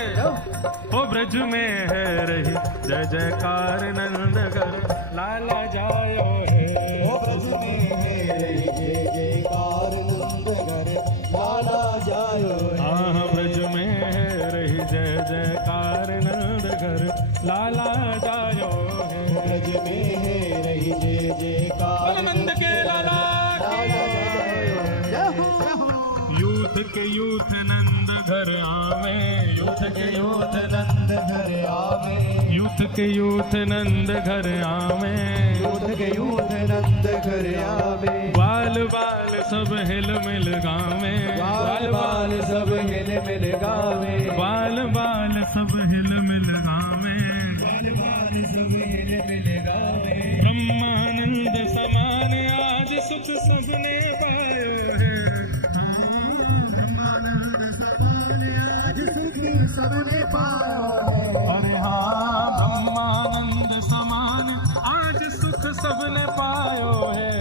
ओ ब्रज में है रही जय जयकार, नंद घर लाला जायो है। ओ ब्रज में है रही जय जयकार, नंद घर लाला जायो है। हाँ ब्रज में है रही जय जयकार, नंद घर लाला जायो है। ब्रज में है रही जय जयकार, नंद के लाला यूथ के यूथ नंद घर आवे, यूथ के यूथ नंद घर आवे, यूथ के यूथ नंद घर आवे, यूथ के यूथ नंद घर आवे। बाल बाल सब हिल मिल गावे, बाल बाल सब हिल मिल गावे, बाल बाल सब हिल मिल गावे, बाल बाल सब हिल मिल गावे। ब्रह्मानंद समान आज सुख सबने पायो है। सबने पाया है। अरे हाँ ब्रह्मानंद समान आज सुख सबने पायो है।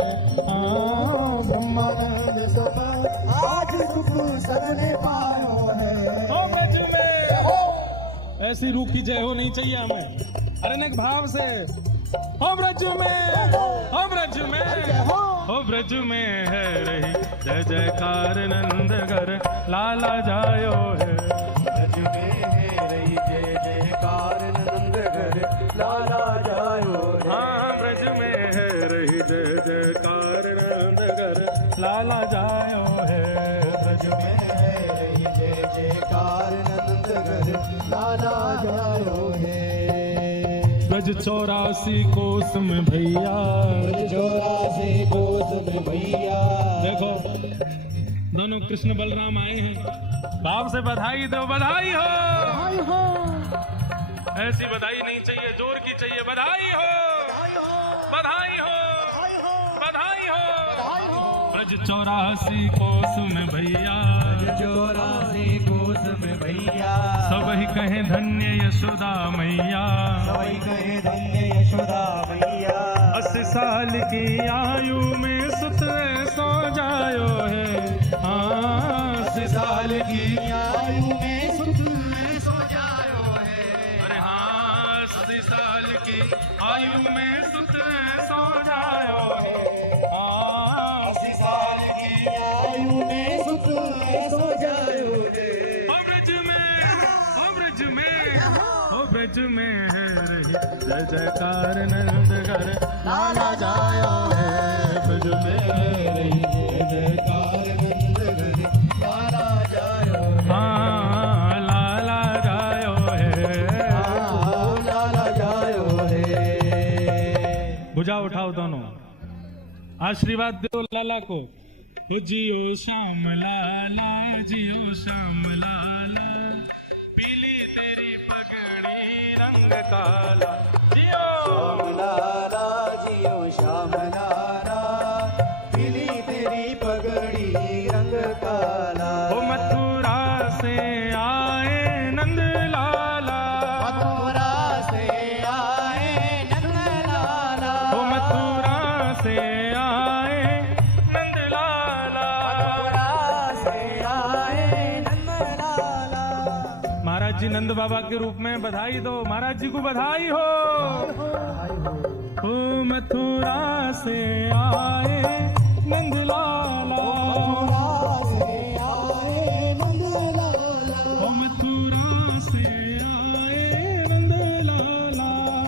ब्रह्मानंद समान आज सुख सबने पायो है। ओ ब्रज में ऐसी रूखी जय हो नहीं चाहिए हमें, अरे नेक भाव से। ओ ब्रज में, ओ ब्रज में, ओ ब्रज में है रही जय जयकार, नंद घर लाला जायो है। ब्रज में है रही जय जयकार, नंद घर लाला जायो है। हाँ ब्रज में है रही जय जयकार, नंद घर लाला जायो है। ब्रज में है रही जय जयकार, नंद घर लाला जायो है। ब्रज 84 कोस में भैया, 84 कोस में भैया। देखो दोनों कृष्ण बलराम आए हैं, भाव से बधाई दो, बधाई हो, बधाई हो। ऐसी बधाई नहीं चाहिए, जोर की चाहिए। बधाई हो, बधाई हो, बधाई हो, बधाई हो। ब्रज 84 कोस में भैया, 84 कोस में भैया, सब ही कहे धन्य यशोदा मैया, सभी कहे धन्य यशोदा मैया। 80 साल की आयु में सुत सो जायो है, हाँ 80 साल की आयु में सुत सो जायो है। अरे हाँ 80 साल की आयु में सुत सो जायो है, हाँ 80 साल की आयु में सुत सो जायो है। ओ ब्रज में है रही जय जयकार नंद घर लाला जायो है, ब्रज में है रही जय जयकार नंद घर लाला जायो है। हाँ लाला जायो है, लाला जायो है। भुजा उठाओ दोनों, आशीर्वाद दो लाला को। जियो श्याम लाला, जियो श्याम लाला, पीली तेरी पगड़ी रंग काला, जियो श्याम लाला जियो श्याम लाला, पीली तेरी पगड़ी रंग काला। ओ मथुरा से आए नंद लाला, मथुरा से आए नंद लाला, ओ मथुरा से आए नंद लाला, मथुरा से आए नंद लाला। महाराज जी नंद बाबा के रूप में बधाई दो, महाराज जी को बधाई हो। ओ मथुरा से आए नंद लाला, मथुरा से आए नंद लाला,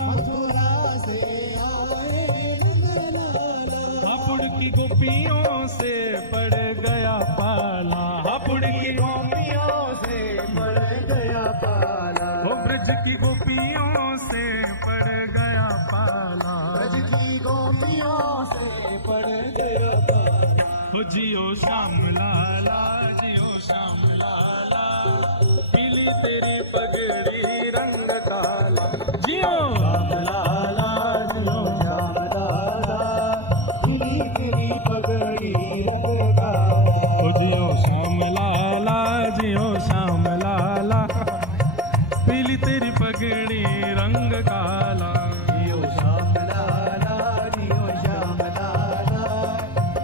मथुरा से आए नंद लाला, हापुड़ की गोपियों से पड़ गया पाला, हापुड़ की गोपियों से पड़ गया पाला। ओ ब्रज की गोपियों से पड़ गया पाला, ब्रज की गोपियों से पड़ गया पाला। ओ जियो श्याम लाला, जियो श्याम लाला, पीली तेरी पगड़ी रंग काला, जियो श्याम लाला जियो श्याम लाला, पीली तेरी पगड़ी रंग काला। ओ जियो श्याम लाला, जियो श्याम लाला, पीली तेरी पगड़ी रंग काला, जियो श्याम लाला जियो श्याम लाला,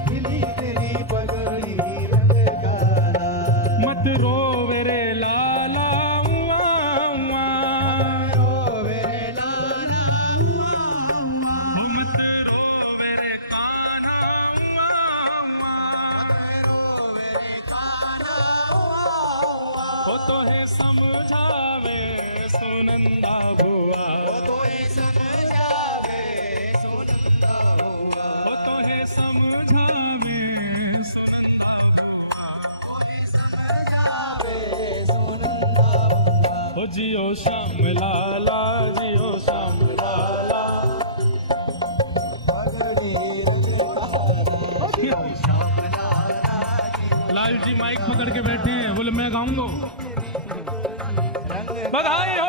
पीली तेरी पगड़ी रंग काला। मत रोवे रे लाला उआ उआ, रोवे लाला ओ मत रोवे रे कान्हा उआ उआ, ओ तो है समझावे सोनंदा भुआ, ओ तो है समझावे सोनंदा भुआ, ओ जियो श्याम लाला, जियो श्याम लाला, लाल जी माइक पकड़ के बैठे हैं, बोले मैं गाऊंगा, बधाई हो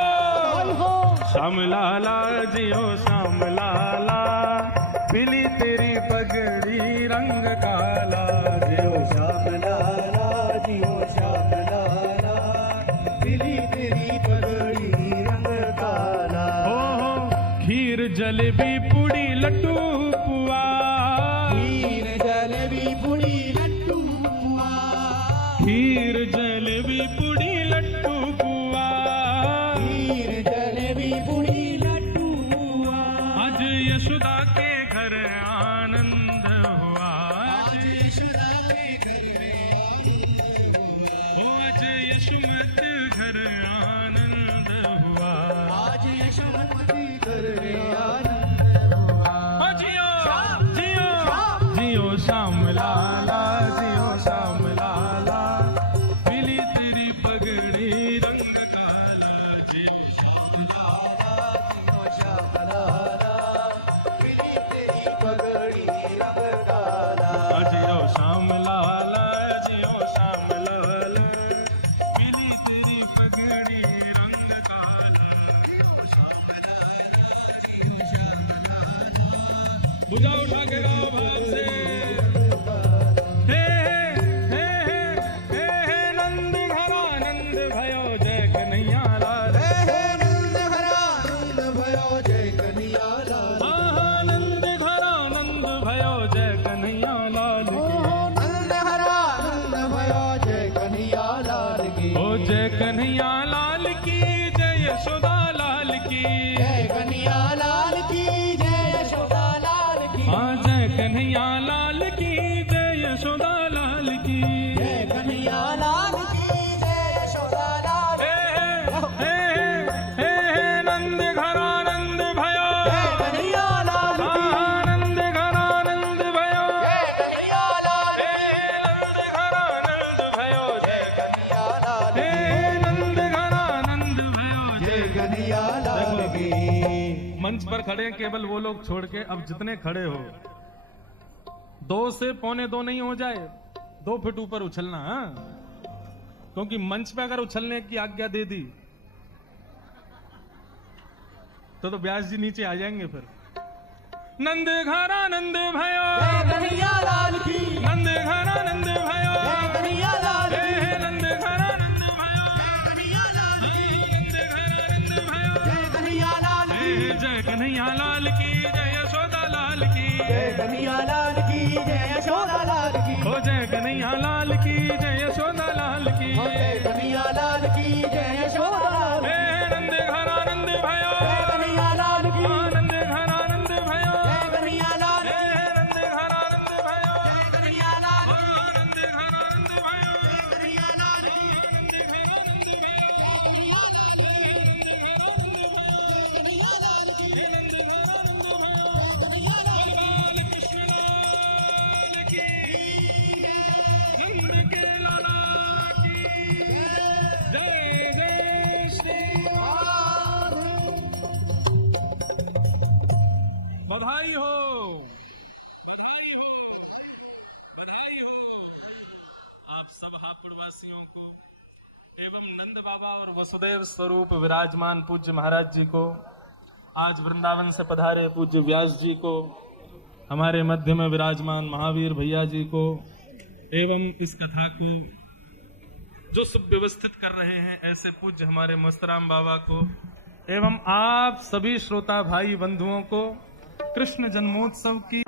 श्याम लाला, जियो श्याम लाला, पीली तेरी पगड़ी रंग काला, जियो श्याम लाला जियो श्याम लाला, पीली तेरी पगड़ी रंग काला। हो खीर जलेबी पूड़ी लड्डू पुआ, खीर जलेबी पूड़ी लड्डू पुआ, खीर जलेबी पूड़ी लड्डू पुआ, खीर जलेबी पूड़ी लड्डू पुआ। आज यशोदा के घर आनंद हुआ, आज यशोदा के घर में आनंद हुआ, ओ आज यशोमत घर आनंद हुआ, आज यशोमती घर में आनंद हुआ। ओ जियो जियो जियो श्याम लाला, जियो श्याम लाला, पीली तेरी पगड़ी रंग काला, जियो श्याम लाला जियो श्याम लाला, पीली तेरी पगड़ी रंग काला। जियो श्याम लाला, जियो श्याम लाला, पीली तेरी पगड़ी रंग काला, जियो श्याम लाला, जियो श्याम लाला, भुजा उठा के गाओ भाव से, लाल की जय, यशोदा लाल की जय कन्हैया लाल की जय, यशोदा लाल हे नंद घर आनंद भयो, जय कन्हैया लाल की नंद घर आनंद भयो, जय कन्हैया लाल नंद घर आनंद भयो, जय कन्हैया लाल नंद घर आनंद भयो। जय कन्हैया लाल की। मंच पर खड़े हैं केवल वो लोग छोड़ के, अब जितने खड़े हो 2 से 2.25 नहीं हो जाए, 2 फीट ऊपर उछलना, हाँ? क्योंकि मंच पे अगर उछलने की आज्ञा दे दी तो व्यास जी नीचे आ जाएंगे फिर। नंद घर आनंद भयो, जय कन्हैया लाल की नंद घर आनंद भयो, जय कन्हैया लाल की नंद घर आनंद भयो, कन्हैया लाल की नंद घर आनंद भयो। जय कन्हैया लाल की जय कन्हैया लाल की जय, यशोदा लाल की जय कन्हैया लाल की जय, यशोदा लाल की हो, जय कन्हैया लाल की जय, यशोदा लाल की जय कन्हैया लाल की जय, यशोदा लाल की नंद घर आनंद भयो, जय कन्हैया लाल की नंद घर आनंद भयो, जय कन्हैया लाल की नंद घर आनंद भयो, जय कन्हैया लाल की नंद घर आनंद भयो, जय कन्हैया लाल की नंद घर आनंद भयो, बाल कृष्ण लाल की, नंद के लाला की जय, जय श्री बधाई हो, बधाई हो, बधाई हो आप सब हापुड़वासियों को एवं नंद बाबा और वसुदेव स्वरूप विराजमान पूज्य महाराज जी को, आज वृंदावन से पधारे पूज्य व्यास जी को, हमारे मध्य में विराजमान महावीर भैया जी को, एवं इस कथा को जो सुव्यवस्थित कर रहे हैं ऐसे पूज्य हमारे मस्तराम बाबा को, एवं आप सभी श्रोता भाई बंधुओं को कृष्ण जन्मोत्सव की